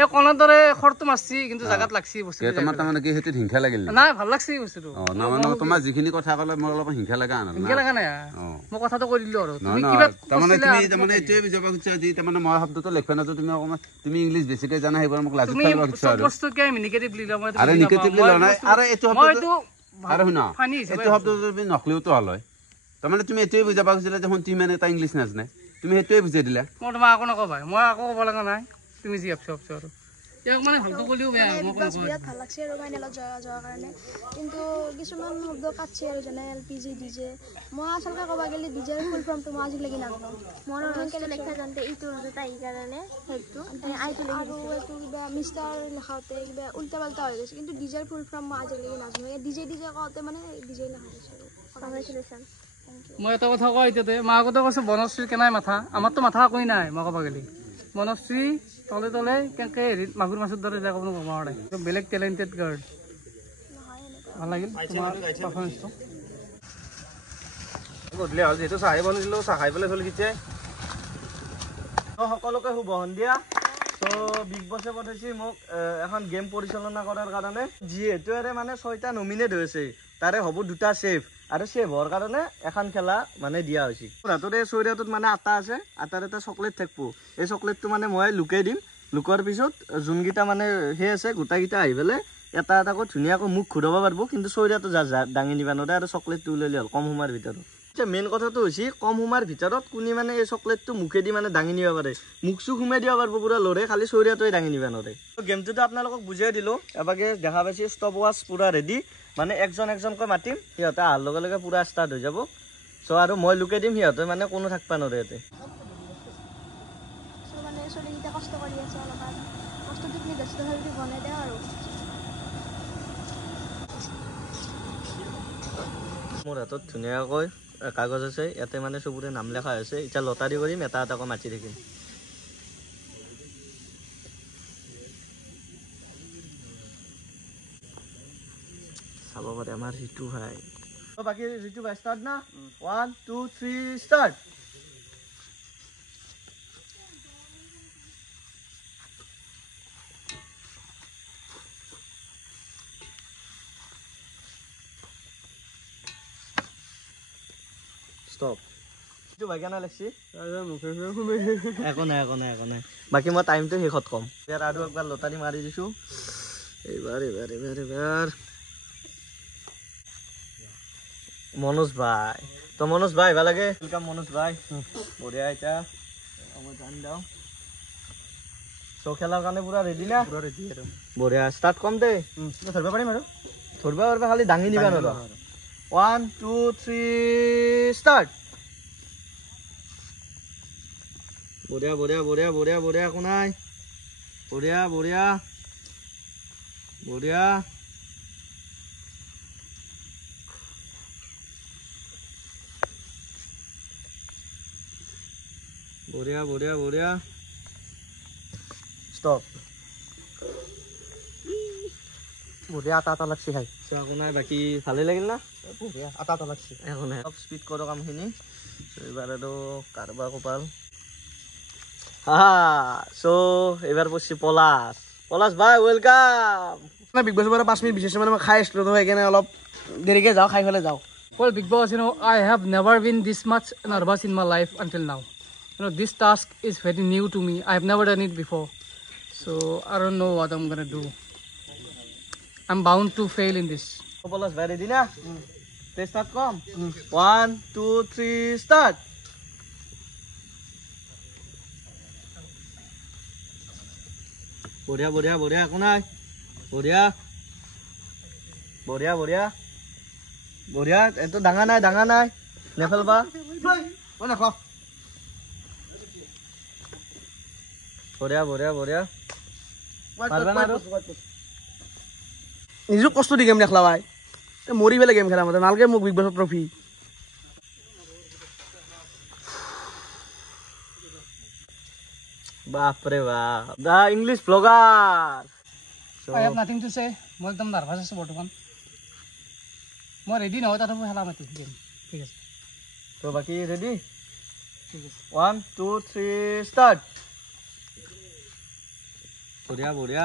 এই কণাৰ দৰে খৰটো মাৰছি কিন্তু জাগাত লাগছি বস্তুটো তোমাৰ তাৰমানে কি সেইটো হিংসা লাগিল নাই ভাল লাগছি বস্তুটো অঁ মানে তোমাৰ যিখিনি কথা ক'লে মোৰ অলপ হিংসা লগা আনন্দ হিংসা লগা নাই অঁ মই কথাটো কৈ দিলোঁ আৰু তুমি নহয় কিবা তাৰমানে তুমি তাৰমানে এইটোৱে বুজাব খুজিছা যি তাৰমানে মই শব্দটো লিখিব নাজানো তুমি অকণমান তুমি ইংলিছ বেছিকৈ জানা সেইবোৰ মোক লাজত তুমি পেলাব খুজিছা চব আৰু বস্তু কিয় নিগেটিভ লিলা মই আৰু নিগেটিভলি লোৱা নাই আৰু এইটো শব্দটো আৰু শুনা ফানি হিচাপে এইটো শব্দটো তুমি নকলেওতো হ'ল হয় তাৰমানে তুমি এইটোৱে বুজাব খুজিছিলা যে তুমি মানে এটা ইংলিছ নাজানে তুমি সেইটোৱে বুজাই দিলা মই তোমাক আকৌ নকওঁ ভাই মই আকৌ ক'ব লগা নাই তুমি যি ভাবছো আৰু ইয়াক মানে ভালকৈ ক'লেও বেয়া মই বিগ বছ বিৰাট ভাল লাগছে আৰু ফাইনেলত যোৱাৰ কাৰণে কিন্তু কিছুমান শব্দ কাটছে আৰু যেনে LPG DJ মই আচলতে ক'ব গ'লে ডিজেৰ ফুল ফৰ্মটো মই আজিলৈকে নাজানো মই কেনেকৈ লেখা জানতে এইটো তাই কাৰণে সেইটো আইটো আৰু এইটো কিবা মিষ্টাৰ লেখাওঁতে কিবা উল্টা পাল্টা হৈ গৈছে কিন্তু ডিজেৰ ফুল ফৰ্ম মই আজিলৈকে নাজানো ডিজে কওঁতে মানে ডিজে লেখা গৈছে কংগ্ৰেচুলেশ্যন মই এটা কথা কওঁ এতিয়াতে মই আগতে কৈছোঁ বনশ্ৰীৰ কেনাই মাথা আমাৰতো মাথা একোৱেই নাই মই ক'ব গ'লে বনশ্ৰী তলে তলে কেনেকৈ হেৰিত মাগুৰ মাছৰ দৰে যায় ক'ব নোৱাৰে বেলেগ টেলেণ্টেড গাৰ্ল ভাল লাগিল তোমাৰ পাৰফৰ্মেঞ্চটো গধূলি হ'ল যিহেতু চাহে বনাইছিলোঁ চাহ খাই পেলাই চলি কিছে সকলোকে শুভ সন্ধিয়া চ' বিগ বছে পঠাইছে মোক এখন গেম পৰিচালনা কৰাৰ কাৰণে যিহেতু মানে 6টা নমিনেট হৈছে তাৰে হ'ব 2টা ছেভ আৰু ছেভ হোৱাৰ কাৰণে এখন খেলা মানে দিয়া হৈছে মোৰ হাতত এই চৰিয়াটোত মানে আটা আছে আটাৰ এটা চকলেট থাকিব এই চকলেটটো মানে মই লুকাই দিম লুকোৱাৰ পিছত যোনকেইটা মানে সেই আছে গোটাকেইটা আহি পেলাই এটা এটাকৈ ধুনীয়াকৈ মুখ ঘূৰাব পাৰিব কিন্তু চৰিয়াটো দাঙি নিব নোৱাৰে আৰু চকলেটটো ওলালে হ'ল কম সময়ৰ ভিতৰত মেইন কথাটো হৈছে কম সময়ৰ ভিতৰত কোনে মানে এই চকলেটটো মুখেদি মানে দাঙি নিব পাৰে মুখ চুখ সোমাই দিব পাৰিব পুৰা লৰে খালি চৰিয়াটোৱে দাঙি নিব নোৱাৰে গেমটোতো আপোনালোকক বুজাই দিলোঁ এবাৰকে দেখা পাইছে ষ্টপ ৱাচ পুৰা ৰেডি মানে একজনকৈ মাতিম সিহঁতে অহাৰ লগে লগে পুৰা ষ্টাৰ্ট হৈ যাব চ' আৰু মই লুকাই দিম সিহঁতে মানে কোনো থাকিব নোৱাৰে ইয়াতে মানে চলিকেইটা কষ্ট কৰি আছে অলপমান কষ্টটো তুমি ব্যস্ত হৈ বনাই দিওঁ আৰু মোৰ হাতত ধুনীয়াকৈ কাগজ আছে ইয়াতে মানে চবৰে নাম লেখা হৈছে এতিয়া লটাৰী কৰিম এটা এটাকৈ মাতি থাকিম চাব পাৰে আমাৰ ঋতু ভাই বাকী ঋতু ভাই ষ্টাৰ্ট না 1 2 3 ষ্টাৰ্ট ষ্টপ ঋতু ভাই কেনে লাগছি একো নাই বাকী মই টাইমটো শেষত কম ইয়াত আৰু একবাৰ লটাৰী মাৰি দিছোঁ এইবাৰ মনোজ ভাই তো মনোজ ভাই ভাল লাগে ওয়েলকাম মনোজ ভাই বঢ়িয়া এতিয়া জানি দাও চ' খেলাৰ কাৰণে পুৰা ৰেডি না বঢ়িয়া ষ্টাৰ্ট কম দে ধৰিব পাৰিম আৰু ধৰিব পাৰিবা খালি দাঙি নিবা নোৱাৰা 1 2 3 ষ্টাৰ্ট বঢ়িয়া একো নাই বঢ়িয়া বঢ়িয়া ষ্টপ বঢ়িয়া আটা লাগছে খাই একো নাই বাকী ভালেই লাগিল না বঢ়িয়া আটা লাগছে একো নাই অলপ স্পীড কৰোঁ কামখিনি এইবাৰ আৰু কাৰোবাৰ কপাল চ' এইবাৰ পঢ়ছি পলাশ ভাই ৱেলকাম বিগ বছৰ পৰা 5 মিনিট বিশেষ মানে মই খাই আছিলোঁ সেইকাৰণে অলপ দেৰিকৈ যাওঁ খাই পেলাই যাওঁ Well, Big Boss, I have never been this much nervous in my life until now. This task is very new to me. I have never done it before. So, I don't know what I'm going to do. I'm bound to fail in this. Polash ভাই ready না start কম 1 2 3 start বঢ়িয়া একো নাই বঢ়িয়া এইটো ডাঙা নাই নেফেলবা বঢ়িয়া নিজক কষ্ট দি গেম দেখলা ভাই মৰি পেলাই গেম খেলা মতে নালগে মোক বিগ বছৰ ট্ৰফি বাপৰে বাপ the English blogger I have nothing to say. মই একদম নাৰ্ভাছ আছোঁ বৰ্তমান মই ৰেডি নহয় তাতে মই খেলা মাতিম ঠিক আছে তো বাকী ৰেডি 1 2 3 ষ্টাৰ্ট বঢ়িয়া বঢ়িয়া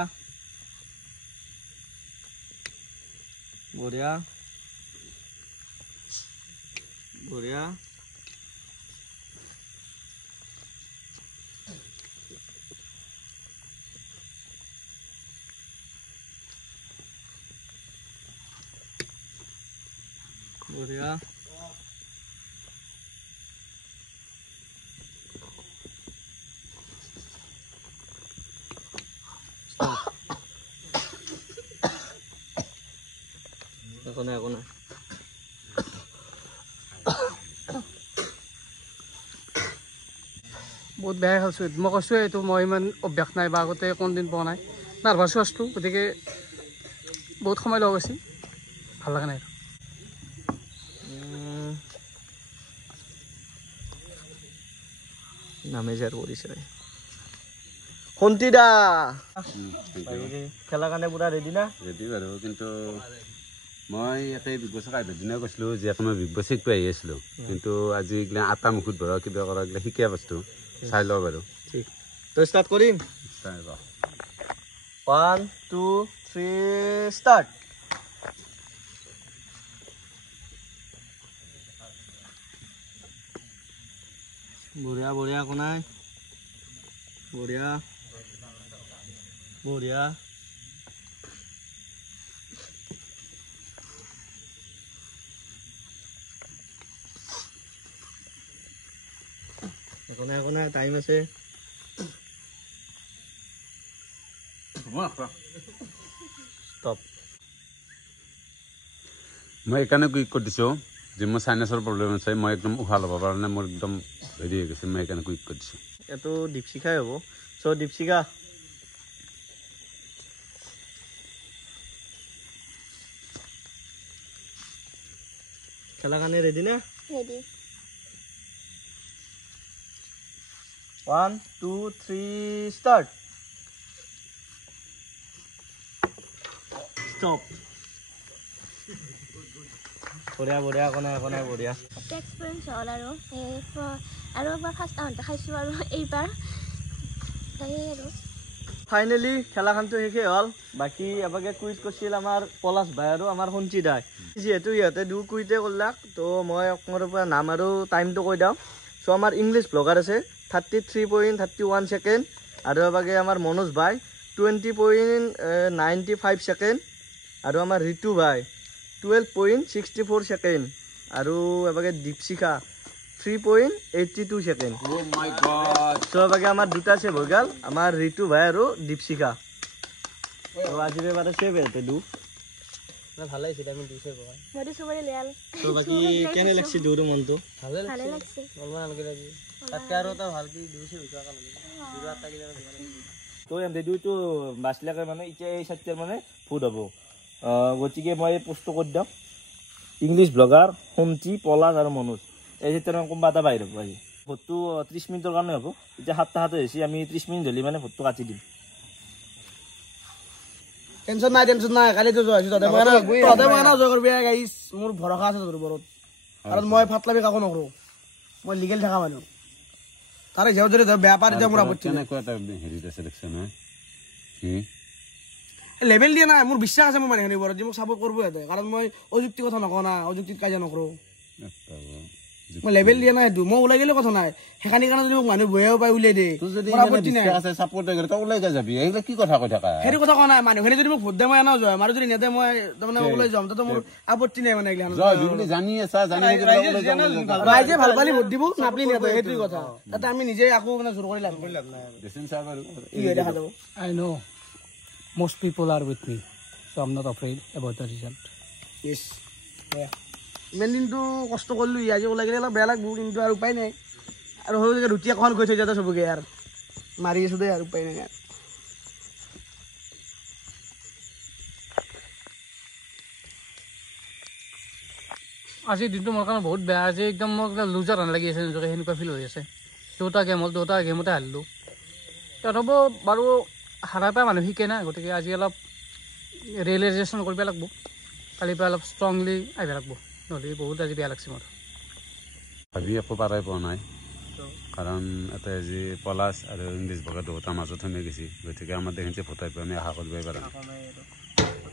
বঢ়িয়া বঢ়িয়া বঢ়িয়া একো নাই বহুত বেয়া খাইছোঁ মই কৈছোঁ এইটো মই ইমান অভ্যাস নাই বা আগতে কোনদিন পোৱা নাই নাৰ্ভাছো আছিলোঁ গতিকে বহুত সময় লগ গৈছে ভাল লগা নাই নামে যাৰ কৰিছে সন্তিদা খেলাৰ কাৰণে পুৰা ৰেডি না ৰেডি বাৰু কিন্তু মই ইয়াতে বিগ বছক আহিবৰ দিনা কৈছিলোঁ যে মই বিগ বছ শিকব আহি আছিলোঁ কিন্তু আজি এইগিলা আটা মুখত ভৰা কিবা কৰা এইগিলা শিকা বস্তু চাই লওঁ বাৰু ঠিক তই ষ্টাৰ্ট কৰিম চাই লওঁ 1 2 3 ষ্টাৰ্ট বঢ়িয়া বঢ়িয়া একো নাই বঢ়িয়া বঢ়িয়া একো নাই টাইম আছে ষ্টপ মই এইকাৰণে কুইক কৰি দিছোঁ যে মোৰ চাইনাছৰ প্ৰব্লেম আছে মই একদম উশাহ ল'ব কাৰণে মোৰ একদম হেৰি হৈ গৈছে মই সেইকাৰণে কুইক কৰি দিছোঁ এইটো দীপশিখাই হ'ব চ' দীপশিখা খেলাৰ কাৰণে ৰেডি নে ৰেডি 1 2 3 ষ্টাৰ্ট ষ্টপ বঢ়িয়া বঢ়িয়া একো নাই বঢ়িয়া এটা এক্সপিৰিয়েঞ্চ হ'ল আৰু এবাৰ ফাৰ্ষ্ট আহোঁতে খাইছোঁ আৰু এইবাৰ তাকে আৰু ফাইনেলি খেলাখনটো শেষেই হ'ল বাকী এবাকে কুইজ কৰিছিল আমাৰ পলাশ ভাই আৰু আমাৰ সঞ্চি দাই যিহেতু ইহঁতে দুই কুইজে কৰিলাক তো মই আপোনাৰ পৰা নাম আৰু টাইমটো কৈ দিওঁ চ' আমাৰ ইংলিছ ব্লগাৰ আছে 33.31 ছেকেণ্ড আৰু এবাকে আমাৰ মনোজ ভাই 20.95 ছেকেণ্ড আৰু আমাৰ ঋতু ভাই 12.64 ছেকেণ্ড আৰু এবাকে দীপশিখা 3.82 ছেকেণ্ড চ' এবাকে আমাৰ দুটা ছেভ হৈ গ'ল আমাৰ ঋতু ভাই আৰু দীপশিখা তো আজিৰ এবাৰে ছেভ এতে দু ভালে আছিল আমি দুই ছেভ হয় মইতো চবৰে লেয়াল তো বাকি কেনে লাগছে দুৰো মনটো ভালে লাগছে অলমান আলকে লাগি তাতকে আৰু এটা ভালকে দুই ছেভ হৈছে কাল দুৰো আটা গিলা তো এম দুইটো বাছলাকে মানে এতিয়া এই সাতটাৰ মানে ফুড হ'ব গতিকে মই পোষ্ট কৰি দিওঁ ইংলিছ ব্লগাৰ সঞ্চি পলাশ আৰু মনোজ এই ক্ষেত্ৰত কোনোবা এটা বাহিৰ হ'ব আজি ভোটটো 30 মিনিটৰ কাৰণে হ'ব এতিয়া 7টা হৈছে আমি 30 মিনিট হ'লে মানে ভোটটো কাটি দিম টেনশ্যন নাই কালিতো জয় হৈছোঁ তহঁতে মই না জয় কৰিবি গাইছ মোৰ ভৰসা আছে তোৰ ওপৰত কাৰণ মই ফাটলাবি কাকো নকৰোঁ মই লিগেল থকা মানুহ তাৰে যাওঁ যদি বেয়া পাৰ এতিয়া মোৰ আপত্তি নাই কেনেকুৱা এটা হেৰিত আছে দেখছে না লেভেল দিয়া নাই মোৰ বিশ্বাস আছে মোৰ মানুহখিনিৰ ওপৰত যে মোক ছাপৰ্ট কৰিব সিহঁতে কাৰণ মই অযুক্তি কথা নকওঁ না অযুক্তিত কাজিয়া নকৰোঁ মই লেভেল দিয়া নাই মই ওলাই গ'লে কথা নাই সেইকাৰণে কাৰণে যদি মোক মানুহ বহিব পাই উলিয়াই দিয়ে কি কথা কৈ থাকা সেইটো কথা কোৱা নাই মানুহখিনি যদি মোক ভোট দিয়ে মই এনাও যোৱা আৰু যদি নেদে মই তাৰমানে ওলাই যাম তাতো মোৰ আপত্তি নাই মানে ৰাইজে ভাল পালি ভোট দিব নাপালি নেদে সেইটোৱে কথা তাতে আমি নিজে আকৌ মানে জোৰ কৰি লাভ দেখা যাব I know most people are with me, so I'm not afraid about the result. Yes. ইমান দিনটো কষ্ট কৰিলোঁ আজি ওলাই গ'লে অলপ বেয়া লাগব কিন্তু আৰু উপায় নাই আৰু সৰু জেগাত ৰুটি এখন গৈ থৈ যাতে চবকে আৰু মাৰি আছোঁ দেই আৰু উপায় নাই আৰু আজিৰ দিনটো মোৰ কাৰণে বহুত বেয়া আজি একদম মোৰ লুজাৰ হান লাগি আছে নিজকে সেনেকুৱা ফিল হৈ আছে দুটা গেম হ'ল দুটা গেমতে হাৰিলোঁ তথাপিও বাৰু হাৰাই পাই মানুহ শিকে না গতিকে আজি অলপ ৰিয়েলাইজেশ্যন কৰিব লাগিব কালিৰ পৰা অলপ ষ্ট্ৰংলি আহিব লাগিব নহ'লে বহুত আজি বেয়া লাগছে মোৰ ভাবি একো পাৰাই পোৱা নাই কাৰণ এটা যি পলাছ আৰু ইংলিছ ভাষা দুটাৰ মাজত সোমাই গৈছে গতিকে আমাৰ দেখিছে ভোটাই আমি আশা কৰিবই পাৰা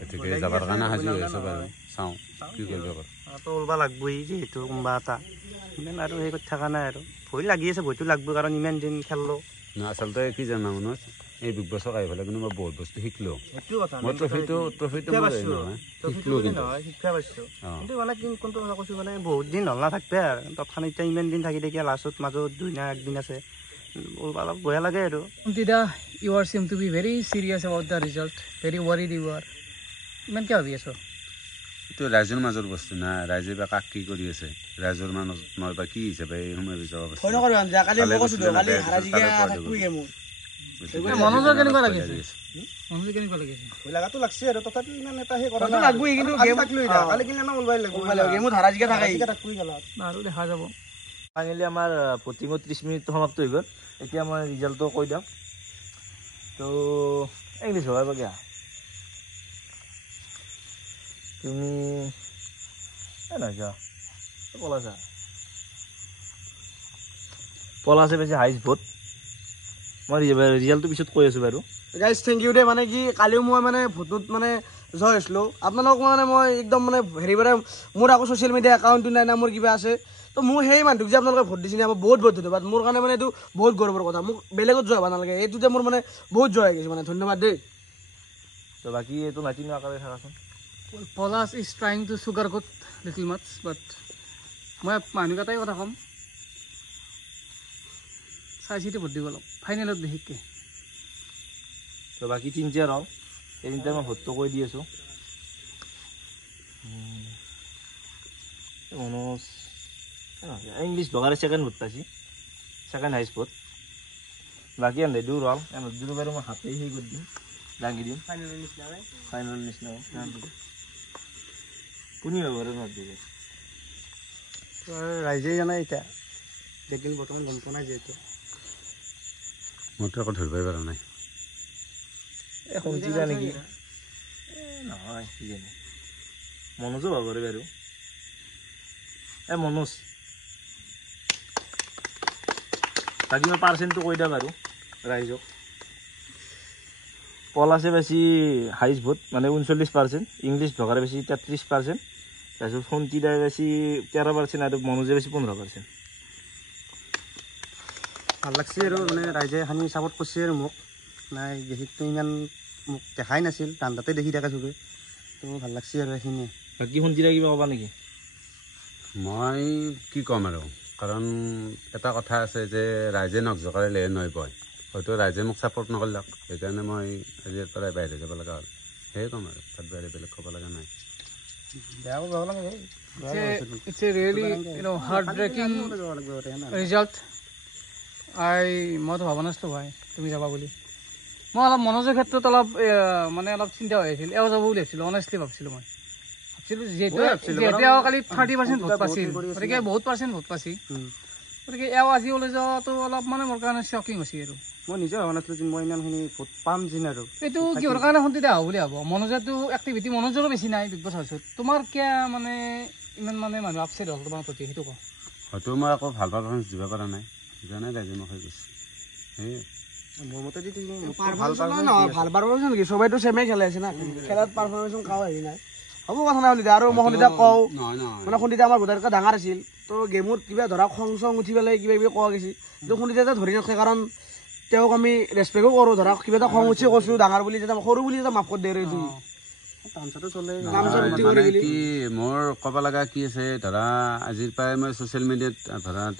গতিকে যাবৰ কাৰণে সাজু হৈ আছোঁ বাৰু চাওঁ কি কৰিব পাৰোঁ তো ওলবা লাগবই যিহেতু কোনোবা এটা ইমান আৰু সেই কৰি থকা নাই আৰু ভয় লাগি আছে ভয়টো লাগবই কাৰণ ইমান দিন খেললো আচলতে কি জানা মনোজ এই বিগ বছৰ আহি পেলাই কিন্তু মই বহুত বস্তু শিকিলোঁ মই ট্ৰফিটো শিকিলোঁ কিন্তু শিক্ষা পাইছোঁ কিন্তু মানে কোনটো কথা কৈছোঁ মানে বহুত দিন হ'ল নাথাকবে আৰু তৎক্ষণাৎ এতিয়া ইমান দিন থাকি থাকি লাষ্টত মাজত 2 না 1 দিন আছে অলপ বেয়া লাগে আৰু Dida, you are seem to be very serious about the result. Very worried you are. ইমান কিয় ভাবি আছো এইটো ৰাইজৰ মাজৰ বস্তু না ৰাইজে বা কাক কি কৰি আছে ৰাইজৰ মাজত মই বা কি হিচাপে সোমাই যাব ভয় নকৰিব কালি মই কৈছোঁ কালি হাৰাজিকে থাকবই গেমত মনোজৰ কেনেকুৱা লাগিছে মনোজৰ কেনেকুৱা লাগিছে ভয় লাগাটো লাগছে আৰু তথাপি ইমান এটা সেই কৰা ভয়টো লাগবই কিন্তু গেম থাকলো এতিয়া কালি কিনে না ওলবাই লাগব গেমত হাৰাজিকে থাকাই থাকবই গেলা আৰু দেখা যাব ফাইনেলি আমাৰ পুটিঙত 30 মিনিট সমাপ্ত হৈ গ'ল এতিয়া মই ৰিজাল্টটো কৈ দিম তো ইংলিছ হয় বাগিয়া তুমি পলাছে বেছি হাইষ্ট ভোট মই ৰিজাল্টটো পিছত কৈ আছোঁ বাৰু গাইজ থেংক ইউ দে মানে কি কালিও মই মানে ভোটত মানে জয় হৈছিলোঁ আপোনালোকক মানে মই একদম মানে হেৰি পাৰে মোৰ আকৌ ছ'চিয়েল মিডিয়া একাউণ্টটো নাই না মোৰ কিবা আছে তো মোৰ সেই মানুহটোক যে আপোনালোকে ভোট দিছিলে আমাৰ বহুত বহুত ধন্যবাদ মোৰ কাৰণে মানে এইটো বহুত গৌৰৱৰ কথা মোক বেলেগত জয় হ'ব নালাগে এইটোতে মোৰ মানে বহুত জয় হৈ গৈছে মানে ধন্যবাদ দেই তো বাকী এইটো নাতিনো আকাৰে থাকাচোন Polas is trying to sugarcoat little much, but মই মানুহ এটাই কথা ক'ম চাই চিতি ভোট দিব অলপ ফাইনেলত বিশেষকৈ তো বাকী তিনিটা ৰং এই তিনিটা মই ভোটটো কৈ দি আছোঁ মনোজ ইংলিছ বগাৰে ছেকেণ্ড ভোট পাইছি ছেকেণ্ড হাইষ্ট ভোট বাকী এনে দিওঁ ৰং এনে দিওঁ বাৰু মই হাতেই সেই কৰি দিম দাঙি দিম ফাইনেল নিচিনা কোনে ব্যৱহাৰ নদিব ৰাইজে জানে এতিয়া দেখিল বৰ্তমান গম পোৱা নাই যিহেতু মইতো আকৌ ধৰিবই পৰা নাই এই সঞ্চিতা নেকি নহয় কি জানে মনোজো হ'ব পাৰে বাৰু এই মনোজ বাকী মই পাৰ্চেণ্টটো কৈ দিম আৰু ৰাইজক পলাছে বেছি হাইষ্ট ভোট মানে 39% ইংলিছ ভগাৰে বেছি 33% তাৰপিছত সঞ্চিতাই বেছি 13% আৰু মনোজে বেছি 15% ভাল লাগছে আৰু মানে ৰাইজে খানি ছাপৰ্ট কৰিছে আৰু মোক নাই বিশেষকৈ ইমান মোক দেখাই নাছিল ঠাণ্ডাতে দেখি থাকে চবে তো ভাল লাগছে আৰু এইখিনিয়ে বাকী সঞ্চিতাই কিবা ক'বা নেকি মই কি ক'ম আৰু কাৰণ এটা কথা আছে যে ৰাইজে নখ জোকাৰিলেহে নৈ বয় হয়তো ৰাইজে মোক ছাপৰ্ট নকৰিলাক সেইকাৰণে মই আজিৰ পৰাই বাহিৰে যাব লগা হ'ল সেয়ে ক'ম আৰু তাত বাহিৰে বেলেগ ক'ব লগা নাই It's a really heartbreaking result. মইতো ভাবা নাছিলোঁ ভাই তুমি যাবা বুলি মই অলপ মনোযোগৰ ক্ষেত্ৰত অলপ মানে অলপ চিন্তা হৈ আছিল এওঁ যাব বুলি ভাবিছিলোঁ অনেষ্টলি ভাবিছিলোঁ মই ভাবিছিলোঁ যিহেতু এওঁ কালি 30% ভোট পাইছিল গতিকে বহুত পাৰ্চেণ্ট ভোট পাইছিল গতিকে এওঁ আজি ওলাই যোৱাটো অলপ মানে মোৰ কাৰণে শ্বকিং হৈছে আৰু মই নিজে ভবা নাছিলোঁ যে মই ইমানখিনি ভোট পাম যেন আৰু এইটো কিহৰ কাৰণে সন্তিতে হ'ব বুলি ভাব মনোজতো এক্টিভিটি মনোজৰো বেছি নাই বিগ বছ হাউচত তোমাৰ কিয় মানে ইমান মানে মানুহ আপছেট হ'ল তোমাৰ প্ৰতি সেইটো কওঁ হয়তো মই আকৌ ভাল পাৰফৰ্মেঞ্চ দিব পৰা নাই সেইকাৰণে ৰাইজে মোক হৈ গৈছে সেয়ে মোৰ মতে ভাল পাৰফৰ্মেঞ্চ নেকি চবেইতো চেমেই খেলাই আছে না খেলাত পাৰফৰ্মেঞ্চ কাও হেৰি নাই হ'ব কথা নাই সন্ধিয়া আৰু মই সন্ধিয়া কওঁ মানে সন্ধিয়া আমাৰ গোটাতকৈ ডাঙৰ আছিল তো গেমত কিবা ধৰা খং চং উঠি পেলাই কিবা কিবি কোৱা গৈছে কিন্তু সন্ধিয়া ধৰি নথয় কাৰণ তেওঁক আমি ৰেচপেক্টো কৰোঁ ধৰা কিবা এটা খং উঠি কৈছোঁ ডাঙৰ বুলি যেতিয়া সৰু বুলি যেতিয়া মাফ কৰি দিয়ে এইটো কি মোৰ ক'ব লগা কি আছে ধৰা আজিৰ পৰাই মই ছ'চিয়েল মিডিয়াত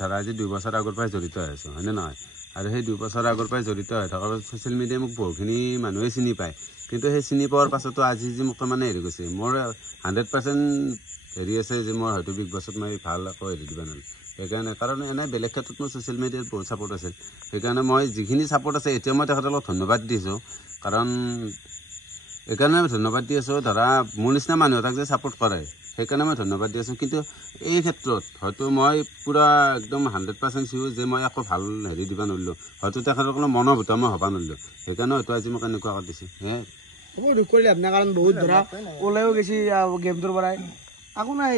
ধৰা আজি 2 বছৰ আগৰ পৰাই জড়িত হৈ আছোঁ হয়নে নহয় আৰু সেই 2 বছৰ আগৰ পৰাই জড়িত হৈ থকাৰ পাছত ছ'চিয়েল মিডিয়াই মোক বহুখিনি মানুহে চিনি পায় কিন্তু সেই চিনি পোৱাৰ পাছতো আজি যে মোক মানে হেৰি গৈছে মোৰ 100% হেৰি আছে যে মই হয়তো বিগ বছত মই ভাল আকৌ হেৰি দিব নোৱাৰিম সেইকাৰণে কাৰণ এনে বেলেগ ক্ষেত্ৰত মোৰ ছ'চিয়েল মিডিয়াত বহুত ছাপৰ্ট আছিল সেইকাৰণে মই যিখিনি ছাপৰ্ট আছে এতিয়া মই তেখেতলোকক ধন্যবাদ দিছোঁ কাৰণ এইকাৰণে মই ধন্যবাদ দি আছোঁ ধৰা মোৰ নিচিনা মানুহ এটাক যে ছাপৰ্ট কৰে সেইকাৰণে মই ধন্যবাদ দি আছোঁ কিন্তু এই ক্ষেত্ৰত হয়তো মই পূৰা একদম 100% চিয়ৰ যে মই একো ভাল হেৰি দিব নোৱাৰিলোঁ হয়তো তেখেতসকলৰ মনোভূত মই হ'ব নোৱাৰিলোঁ সেইকাৰণে হয়তো আজি মোক এনেকুৱা কৰি দিছে সেয়াই হ'ব দুখ কৰিলে আপোনাৰ কাৰণ বহুত ধৰা ওলাইও গৈছে গেমটোৰ পৰাই আকৌ নাই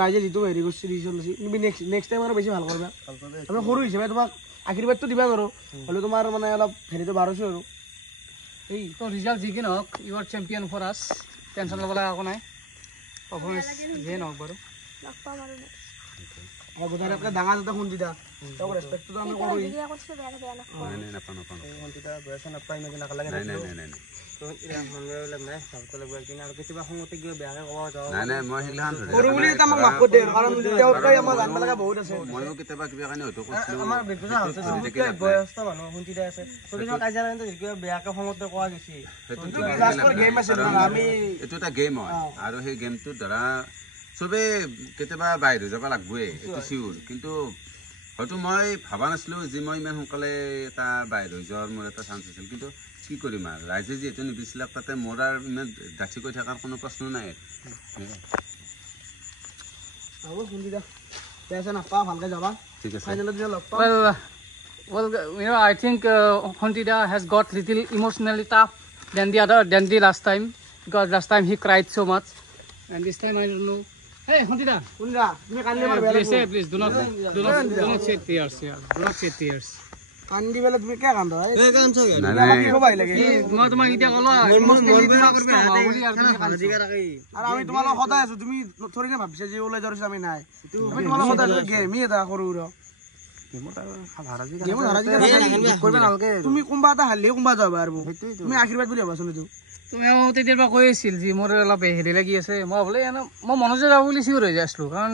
ৰাইজে যিটো হেৰি কৰিছে ডিচিশ্যন লৈছে তুমি নেক্সট টাইম আৰু বেছি ভাল কৰিবা আমি সৰু হিচাপে তোমাক আশীৰ্বাদটো দিবা নোৱাৰো হ'লেও তোমাৰ মানে অলপ হেৰিটো বাঢ়িছোঁ আৰু এই তো ৰিজাল্ট যি কি নহওক you are champion for us tension ল'ব লগা একো নাই পাৰফৰ্মেঞ্চ যিয়ে নহওক বাৰু লগ পাম আৰু আৰু গোটাইতকৈ ডাঙৰ এটা সন্ধিতা তেওঁক ৰেচপেক্টটো আমি কৰোঁ ভিডিঅ' কৰিছোঁ বেয়া নাপাওঁ নাই নাই নাপাওঁ নাপাওঁ সন্ধিতা বয়স নাপায় ইমান নাকালাগে নাই নাই নাই নাই তো এতিয়া মন বেয়া নাই ভাবতে লাগিব কিনে আৰু কেতিয়াবা খঙতে কিবা বেয়াকৈ ক'ব যাওঁ নাই নাই মই সেইগিলাখান ধৰি সৰু বুলি এটা আমাক মাফ কৰি দিয়ে কাৰণ তেওঁতকৈ আমাৰ জানিব লগা বহুত আছে ময়ো কেতিয়াবা কিবা কাৰণে হয়তো কৈছিলোঁ আমাৰ বিদ্যুৎ বয়সস্থ মানুহ সন্ধিতা আছে চল্লিছৰ কাজিয়া কাৰণে কিবা বেয়াকৈ খঙতে কোৱা গৈছে গেম আছে আমি এইটো এটা গেম হয় আৰু সেই গেমটোত ধৰা চবেই কেতিয়াবা বাহিৰ হৈ যাব লাগবই এইটো চিয়ৰ কিন্তু হয়তো মই ভবা নাছিলোঁ যে মই ইমান সোনকালে এটা বাহিৰ হৈ যোৱাৰ মোৰ এটা চান্স আছিল কিন্তু কি কৰিম আৰু ৰাইজে যিহেতু নিবিচাৰিলে তাতে মোৰ আৰু ইমান ডাঠি কৈ থকাৰ কোনো প্ৰশ্ন নাই হ'ব সন্ধিতা ঠিক আছে নাপাওঁ ভালকৈ যাবা ঠিক আছে ফাইনেলত যে লগ পাম well you know I think Hontida has got little emotionally tough than the last time because last time he cried so much and this time I don't know hey Hontida শুনিলা তুমি কান্দি মাৰ বেয়া please do not shed tears here do not shed tears কান্দি পেলাই তুমি কিয় কান্দ নাই নাই মই তোমাক এতিয়া ক'লো আৰু আমি তোমালোক সদায় আছো তুমি থৰি না ভাবিছা যে ওলাই যোৱাৰ আমি নাই আমি তোমালোক সদায় গেমই এটা সৰু তুমি কোনোবা এটা হাৰিলে কোনোবা যাবা আৰু তুমি আশীৰ্বাদ বুলি ভাবাচোন এইটো তুমি তেতিয়াৰ পৰা কৈ আছিল যে মোৰ অলপ হেৰি লাগি আছে মই বোলে মই মনোযোগ যাব বুলি চিঞৰ হৈ যাইছিলোঁ কাৰণ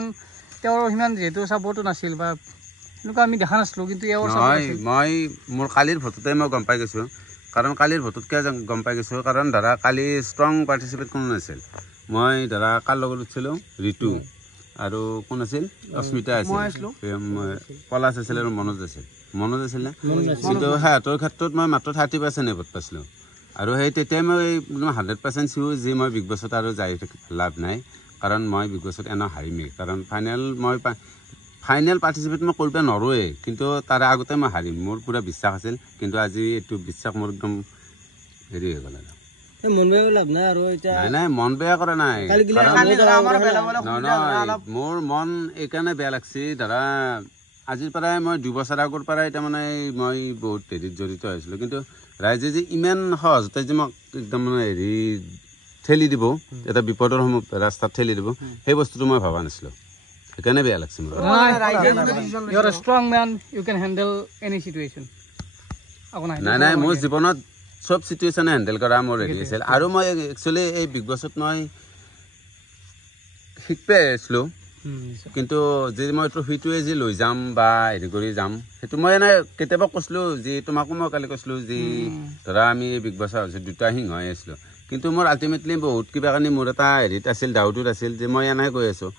তেওঁৰ সিমান যিহেতু চাপৰ্টো নাছিল বা এনেকুৱা আমি দেখা নাছিলোঁ কিন্তু মই মোৰ কালিৰ ভোটতে মই গম পাই গৈছোঁ কাৰণ কালিৰ ভোটত কিয় গম পাই গৈছোঁ কাৰণ ধৰা কালি ষ্ট্ৰং পাৰ্টিচিপেট কোনো নাছিল মই ধৰা কাৰ লগত উঠিছিলোঁ ঋতু আৰু কোন আছিল অস্মিতা আছিল পলাশ আছিল আৰু মনোজ আছিল কিন্তু সিহঁতৰ ক্ষেত্ৰত মই মাত্ৰ 30% ভোট পাইছিলোঁ আৰু সেই তেতিয়াই মই 100% চিয়ৰ যে মই বিগ বছত আৰু যাই লাভ নাই কাৰণ মই বিগ বছত এনেও হাৰিমেই কাৰণ ফাইনেল পাৰ্টিচিপেট মই কৰিব নোৱাৰোৱেই কিন্তু তাৰে আগতে মই হাৰিম মোৰ পুৰা বিশ্বাস আছিল কিন্তু আজি এইটো বিশ্বাস মোৰ একদম হেৰি হৈ গ'ল আৰু মন বেয়া লাভ নাই আৰু এতিয়া নাই নাই মন বেয়া কৰা নাই মোৰ মন এইকাৰণে বেয়া লাগছে ধৰা আজিৰ পৰাই মই 2 বছৰ আগৰ পৰাই তাৰমানে মই বহুত হেৰিত জড়িত হৈছিলোঁ কিন্তু ৰাইজে যে ইমান সহজতে যে মোক একদম মানে হেৰি ঠেলি দিব এটা বিপদৰ ৰাস্তাত ঠেলি দিব সেই বস্তুটো মই ভবা নাছিলোঁ সেইকাৰণে বেয়া লাগছে মোৰ you are a strong man you can handle any situation নাই নাই মোৰ জীৱনত সব সিচুৱেশ্যনে হেণ্ডেল কৰা মোৰ হেৰি আছিল আৰু মই একচুৱেলি এই বিগ বছত মই শিকপে আছিলোঁ কিন্তু যে মই ট্ৰফিটোৱে যে লৈ যাম বা হেৰি কৰি যাম সেইটো মই এনে কেতিয়াবা কৈছিলোঁ যে তোমাকো মই কালি কৈছিলোঁ যে ধৰা আমি বিগ বছৰ হৈছে 2টা সিংহ হৈ আছিলোঁ কিন্তু মোৰ আল্টিমেটলি বহুত কিবা কাৰণে মোৰ এটা হেৰিত আছিল ডাউটত আছিল যে মই এনেকৈ কৈ আছোঁ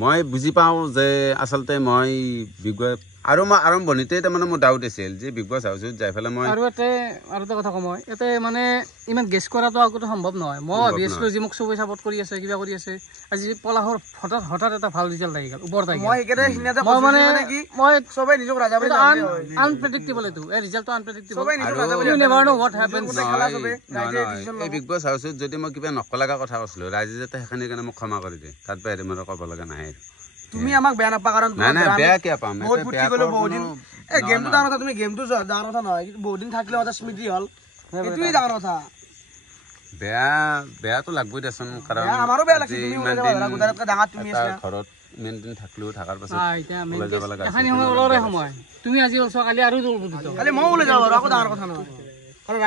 মই বুজি পাওঁ যে আচলতে মই বিগ বছ আৰু মই আৰম্ভণিতে তাৰমানে মোৰ ডাউট আছিল যে বিগ বছ হাউচত যাই পেলাই মই আৰু এটা কথা কওঁ মই ইয়াতে মানে ইমান গেছ কৰাটো আগতে সম্ভৱ নহয় মই ভাবি আছিলোঁ যে মোক চবেই ছাপৰ্ট কৰি আছে কিবা কৰি আছে আজি পলাশৰ হঠাৎ এটা ভাল ৰিজাল্ট আহি গ'ল ওপৰত আহি মই চবেই নিজক ৰাজা বুলি আনপ্ৰেডিক্টেবল এইটো এই ৰিজাল্টটো unpredictable you never know what happens এই বিগ বছ হাউচত যদি মই কিবা নকব লগা কথা কৈছিলোঁ ৰাইজে যাতে সেইখিনি কাৰণে মোক ক্ষমা কৰি দিয়ে তাত বাহিৰে মোৰ ক'ব লগা নাই তুমি আমাক বেয়া নাপা কাৰণ নাই নাই বেয়া কিয় পাম বহুত ফুটি গ'লো বহুত দিন এই গেমটো ডাঙৰ কথা তুমি গেমটো ডাঙৰ কথা নহয় বহুত দিন থাকিলে এটা স্মৃতি হ'ল এইটোৱে ডাঙৰ কথা বেয়াটো লাগবই দেচোন কাৰণ আমাৰো বেয়া লাগিছে তুমি ওলাই যাবা গোটাতকৈ ডাঙৰ তুমি আছিলা ঘৰত ইমান দিন থাকলো থাকাৰ পাছত ওলাই যাব লগা এখানি সময় ওলৰে সময় তুমি আজি ওলছ কালি আৰু কালি মই ওলাই যাব আৰু আকৌ ডাঙৰ কথা নহয় কাৰণ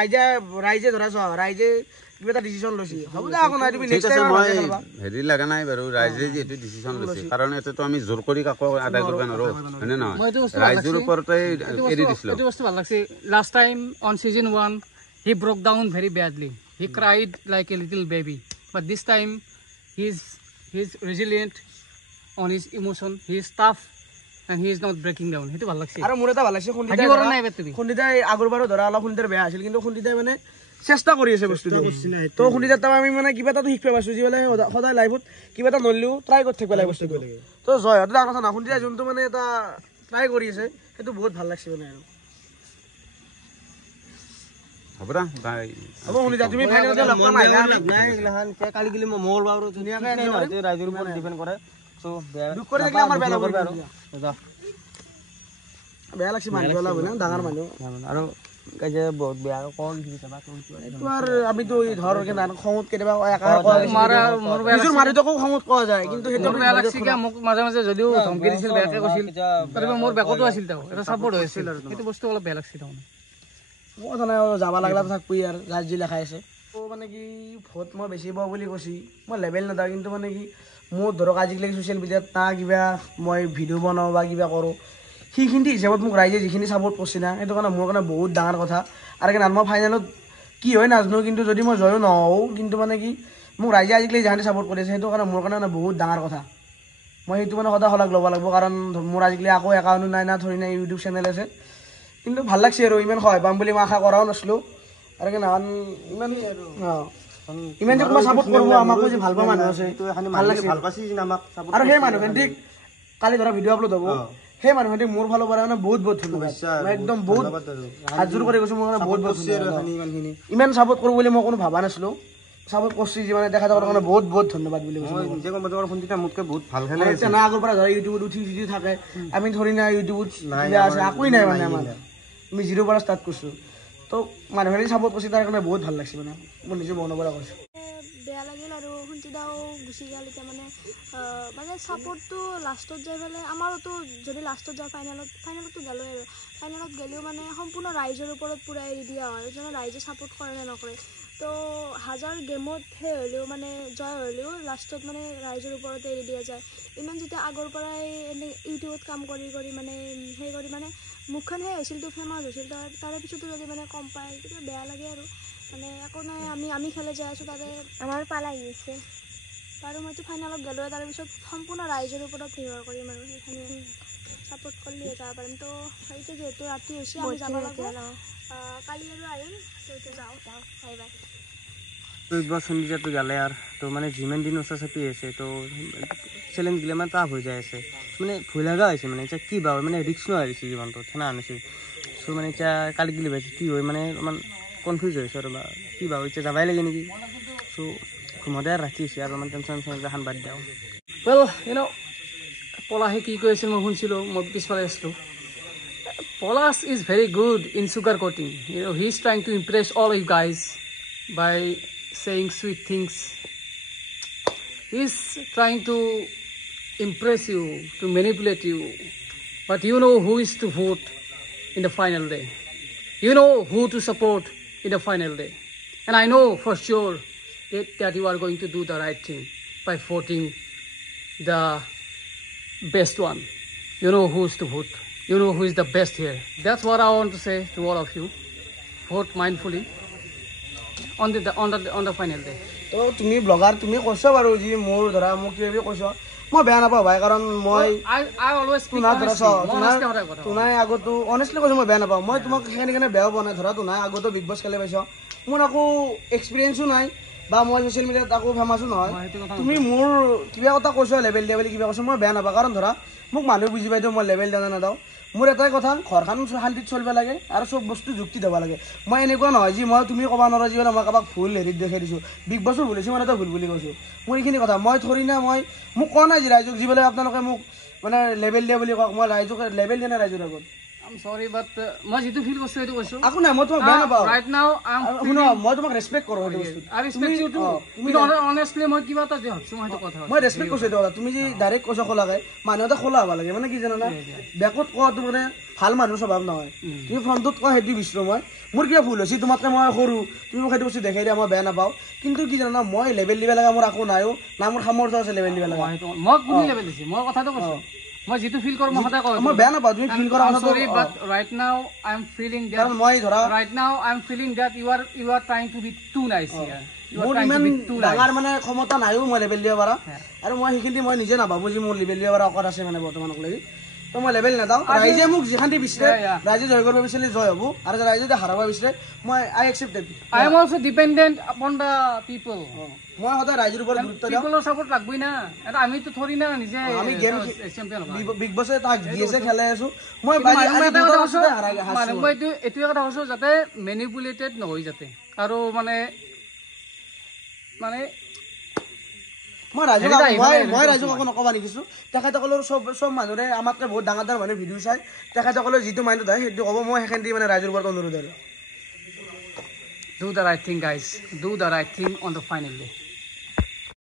ৰাইজে ধৰা চোৱা ৰাইজে কিবা এটা ডিচিশ্যন লৈছে হ'ব দে আকৌ নাই তুমি নেক্সট টাইম মই হেৰি লগা নাই বাৰু ৰাইজে যিহেতু ডিচিশ্যন লৈছে কাৰণ এটাতো আমি জোৰ কৰি কাকো আদায় কৰিব নোৱাৰো হয়নে নহয় ৰাইজৰ ওপৰতে এৰি দিছিলোঁ এইটো বস্তু ভাল লাগছে last time on season 1 he broke down very badly he cried like a little baby but this time he is resilient on his emotion he is tough and he is not breaking down হেতু ভাল লাগছে আৰু মোৰ এটা ভাল লাগছে খুন্দিদাই আগৰবাৰো ধৰা অলপ খুন্দিদাৰ বেয়া আছিল কিন্তু খুন্দিদাই মানে চেষ্টা কৰি আছে বস্তুটো তো খুন্দিদাৰ তাৰ আমি মানে কিবা এটাতো শিকিব পাইছোঁ যিবিলাক সদায় লাইফত কিবা এটা নলিও ট্ৰাই কৰি থাকিব লাগে বস্তুটো তো জয় হয়তো ডাঙৰ কথা না খুন্দিদাই যোনটো মানে এটা ট্ৰাই কৰি আছে সেইটো বহুত ভাল লাগছে মানে আৰু হ'ব দা বাই হ'ব খুন্দিদা তুমি ফাইনেলতে লগ পাম আহিবা নাই এইগিলাখান কালি গেলি মঙ্গল বাৰু ধুনীয়াকৈ ৰাইজৰ ওপৰত ডিপেণ্ড কৰে চ' দুখ কৰি থাকিলে আমাৰ বেয়া লাগিব বেয়া লাগছে মানুহ অলপ না ডাঙৰ মানুহ আৰু কাজে বহুত বেয়া কল দিছে বা এইটো আৰু আমিতো ধৰ খঙত কেতিয়াবা নিজৰ মাৰিতকো খঙত কোৱা যায় কিন্তু সেইটো বেয়া লাগছে কি মোক মাজে মাজে যদিও ধমকি দিছিল বেয়াকে কৈছিল তথাপি মোৰ বেকতো আছিল তেওঁ এটা ছাপোৰ্ট হৈছিল আৰু সেইটো বস্তু অলপ বেয়া লাগছিল তাৰমানে কথা নাই যাব লাগলা থাকবি আৰু যাৰ যি লেখাই আছে মানে কি ভোট মই বেছি পাওঁ বুলি কৈছি মই লেভেল নাথাওঁ কিন্তু মানে কি মোৰ ধৰক আজিকালি ছ'চিয়েল মিডিয়াত না কিবা মই ভিডিঅ' বনাওঁ বা কিবা কৰোঁ সেইখিনি হিচাপত মোক ৰাইজে যিখিনি ছাপোৰ্ট কৰিছে না সেইটো কাৰণে মোৰ কাৰণে বহুত ডাঙৰ কথা আৰু কাৰণ মই ফাইনেলত কি হয় নাজানো কিন্তু যদি মই জয়ো নহওঁ কিন্তু মানে কি মোক ৰাইজে আজিকালি যিখিনি ছাপোৰ্ট কৰিছে সেইটো কাৰণে মোৰ কাৰণে বহুত ডাঙৰ কথা মই সেইটো মানে সদায় শলাগ ল'ব লাগিব কাৰণ মোৰ আজিকালি আকৌ একাউণ্টো নাই না ধৰি নাই ইউটিউব চেনেল আছে কিন্তু ভাল লাগছে আৰু ইমান সহায় পাম বুলি মই আশা কৰাও নাছিলোঁ আৰু কাৰণ ইমান ইমান যে কোনোবা ছাপোৰ্ট কৰিব আমাকো যে ভাল পোৱা মানুহ আছে ভাল লাগছে আৰু সেই মানুহখিনি ঠিক কালি ধৰা ভিডিঅ' আপলোড হ'ব সেই মানুহখিনি মোৰ ফালৰ পৰা মানে বহুত বহুত ধন্যবাদ মই একদম বহুত হাতযোৰ কৰি কৈছোঁ মোৰ কাৰণে বহুত বহুত ইমান ছাপোৰ্ট কৰোঁ বুলি মই কোনো ভবা নাছিলোঁ ছাপোৰ্ট কৰিছে যিমানে দেখা যাবৰ কাৰণে বহুত বহুত ধন্যবাদ বুলি কৈছোঁ মোতকৈ বহুত ভাল খেলে না আগৰ পৰা ধৰা ইউটিউবত উঠি থাকে আমি ধৰি না ইউটিউবত আছে একোৱেই নাই মানে আমাৰ আমি জিৰ'ৰ পৰা ষ্টাৰ্ট কৰিছোঁ তো মানুহখিনি ছাপোৰ্ট কৰিছে তাৰ কাৰণে বহুত ভাল লাগছে মানে মোৰ নিজৰ মনৰ পৰা কৈছোঁ বেয়া লাগিল আৰু শুন্তিদাও গুচি গ'ল এতিয়া মানে ছাপোৰ্টটো লাষ্টত যাই পেলাই আমাৰোতো যদি লাষ্টত যায় ফাইনেলতো গ'লোৱে আৰু ফাইনেলত গ'লেও মানে সম্পূৰ্ণ ৰাইজৰ ওপৰত পূৰা এৰি দিয়া হয় যেনে ৰাইজে ছাপোৰ্ট কৰে নে নকৰে তো হাজাৰ গেমত সেই হ'লেও মানে জয় হ'লেও লাষ্টত মানে ৰাইজৰ ওপৰতে এৰি দিয়া যায় ইমান যেতিয়া আগৰ পৰাই এনে ইউটিউবত কাম কৰি মানে সেই কৰি মানে মুখখন সেই হৈছিলতো ফেমাছ হৈছিল তাৰে পিছতো যদি মানে কম পায় তেতিয়া বেয়া লাগে আৰু মানে একো নাই আমি খেলে যাই আছোঁ তাতে আমাৰ পালা আহিছে বাৰু মইতো ফাইনেলত গ'লোৱে তাৰপিছত সম্পূৰ্ণ ৰাইজৰ ওপৰত নিৰ্ভৰ কৰিম আৰু সেইখিনি ছাপোৰ্ট কৰিলে যাব পাৰিম তো এতিয়া যিহেতু ৰাতি হৈছে আমি যাব লাগিব কালি আৰু আহিম তো এতিয়া যাওঁ বাই বাই বিগ বছ ইণ্ডিয়াটো গ'লে আৰু তো মানে যিমান দিন ওচৰ চাপি আছে তো চেলেঞ্জগিলা মানে টাফ হৈ যাই আছে মানে ভয় লগা হৈছে মানে এতিয়া কি বা মানে ৰিক্স নোৱাৰিছে জীৱনটো সেনা আনিছিল চ' মানে এতিয়া কালি গিলি পাইছে কি হয় মানে অলপমান কনফিউজ হৈছে আৰু বা কি বা এতিয়া যাবাই লাগে নেকি চ' ঘুমতে ৰাতি হৈছে আৰু অলপমান টেনশ্যন এখন বাদ দিওঁ ৱেল পলাশে কি কৈ আছিল মই শুনিছিলোঁ মই পিছফালে আছিলোঁ Palash is very good in sugar coating he is trying to impress all you guys by saying sweet things. He's trying to impress you, to manipulate you. But you know who is to vote in the final day. You know who to support in the final day. And I know for sure that you are going to do the right thing by voting the best one. You know who is to vote. You know who is the best here. That's what I want to say to all of you. Vote mindfully. On the final day. তো তুমি blogger তুমি কৈছা বাৰু যি মোৰ ধৰা মোক কিবা কৈছা মই বেয়া নাপাওঁ ভাই কাৰণ মই তোনাই আগতো অনেষ্টলি কৈছোঁ মই বেয়া নাপাওঁ মই তোমাক সেইকাৰণে বেয়া পোৱা নাই ধৰা তোনাই আগতো বিগ বছ খেলি পাইছ মোৰ একো এক্সপিৰিয়েঞ্চো নাই বা মই ছ'চিয়েল মিডিয়াত একো ফেমাছো নহয় তুমি মোৰ কিবা কথা কৈছা লেভেল দিয়া বুলি কিবা কৈছোঁ মই বেয়া নাপাওঁ কাৰণ ধৰা মোক মানুহে বুজি পাই দিওঁ মই লেভেল দিয়া নাযাওঁ মোৰ এটাই কথা ঘৰখন শান্তিত চলিব লাগে আৰু চব বস্তু যুক্তি দিব লাগে মই এনেকুৱা নহয় যি মই তুমি ক'ব নোৱাৰা যি মই কাৰোবাক ভুল হেৰিত দেখাই দিছোঁ বিগ বছৰ ভুল হৈছে মই এটা ভুল বুলি কৈছোঁ মোৰ এইখিনি কথা মই ধৰি না মই মোক কোৱা নাই যে ৰাইজক যিবিলাক আপোনালোকে মোক মানে লেভেল দিয়া বুলি কওক মই ৰাইজক লেভেল দিয়া নাই ৰাইজৰ আগত I'm sorry, but মই যিটো ফিল কৰিছোঁ সেইটো কৈছোঁ একো নাই মই তোমাক বেয়া নাপাওঁ right now শুনো মই তোমাক ৰেচপেক্ট কৰোঁ সেইটো বস্তু I respect you too কিন্তু honestly মই কিবা এটা ভাবিছোঁ মই সেইটো কথা মই ৰেচপেক্ট কৰিছোঁ এইটো কথা তুমি যি ডাইৰেক্ট কৈছা খোলাকে মানুহ এটা খোলা হ'ব লাগে মানে কি জানা বেকত কোৱাটো মানে ভাল মানুহৰ স্বভাৱ নহয় তুমি ফ্ৰণ্টত কোৱা সেইটো বিচাৰোঁ মই মোৰ কিবা ভুল হৈছে তোমাতকৈ মই সৰু তুমি মোক সেইটো বস্তু দেখাই দিয়া মই বেয়া নাপাওঁ কিন্তু কি জানা মই লেভেল দিব লগা মোৰ একো নাইও না মোৰ সামৰ্থ্য আছে লেভেল দিব লগা মই কোন লেভেল দিছোঁ মই কথাটো কৈছোঁ মই যিটো ফিল কৰোঁ মই সদায় কওঁ মই বেয়া নাপাওঁ তুমি ফিল কৰা কথাটো sorry but right now I am feeling that কাৰণ মই ধৰা right now I am feeling that you are trying to be too nice here মোৰ ইমান ডাঙৰ মানে ক্ষমতা নাইও মই লেভেল দিব পাৰা আৰু মই সেইখিনি মই নিজে নাভাবোঁ যে মোৰ লেভেল দিব পাৰা অকল আছে মানে বৰ্তমানক লাগি তো মই লেভেল নাযাওঁ ৰাইজে মোক যিখান্তি বিচাৰে ৰাইজে জয় কৰিব বিচাৰিলে জয় হ'ব আৰু ৰাইজে যদি হাৰাব বিচাৰে মই I accept that I am also dependent upon the people মই সদায় ৰাইজৰ ওপৰত গুৰুত্ব দিওঁ peopleৰ সাপোৰ্ট লাগবই না এটা আমিতো থৰি না নিজে আমি গেম চেম্পিয়ন বিগ বছে তাক দিছে খেলাই আছোঁ মই মই এইটোৱে কথা কৈছোঁ যাতে মেনিপুলেটেড নহয় যাতে আৰু মানে মই ৰাইজক আকৌ নকবা দেখিছোঁ তেখেতসকলৰ চব মানুহৰে আমাতকৈ বহুত ডাঙৰ ডাঙৰ মানুহে ভিডিঅ' চাই তেখেতসকলৰ যিটো মাইণ্ডত হয় সেইটো ক'ব মই সেইখিনি মানে ৰাইজৰ ওপৰত অনুৰোধ আৰু Do the right thing, guys. Do the right thing on the final day.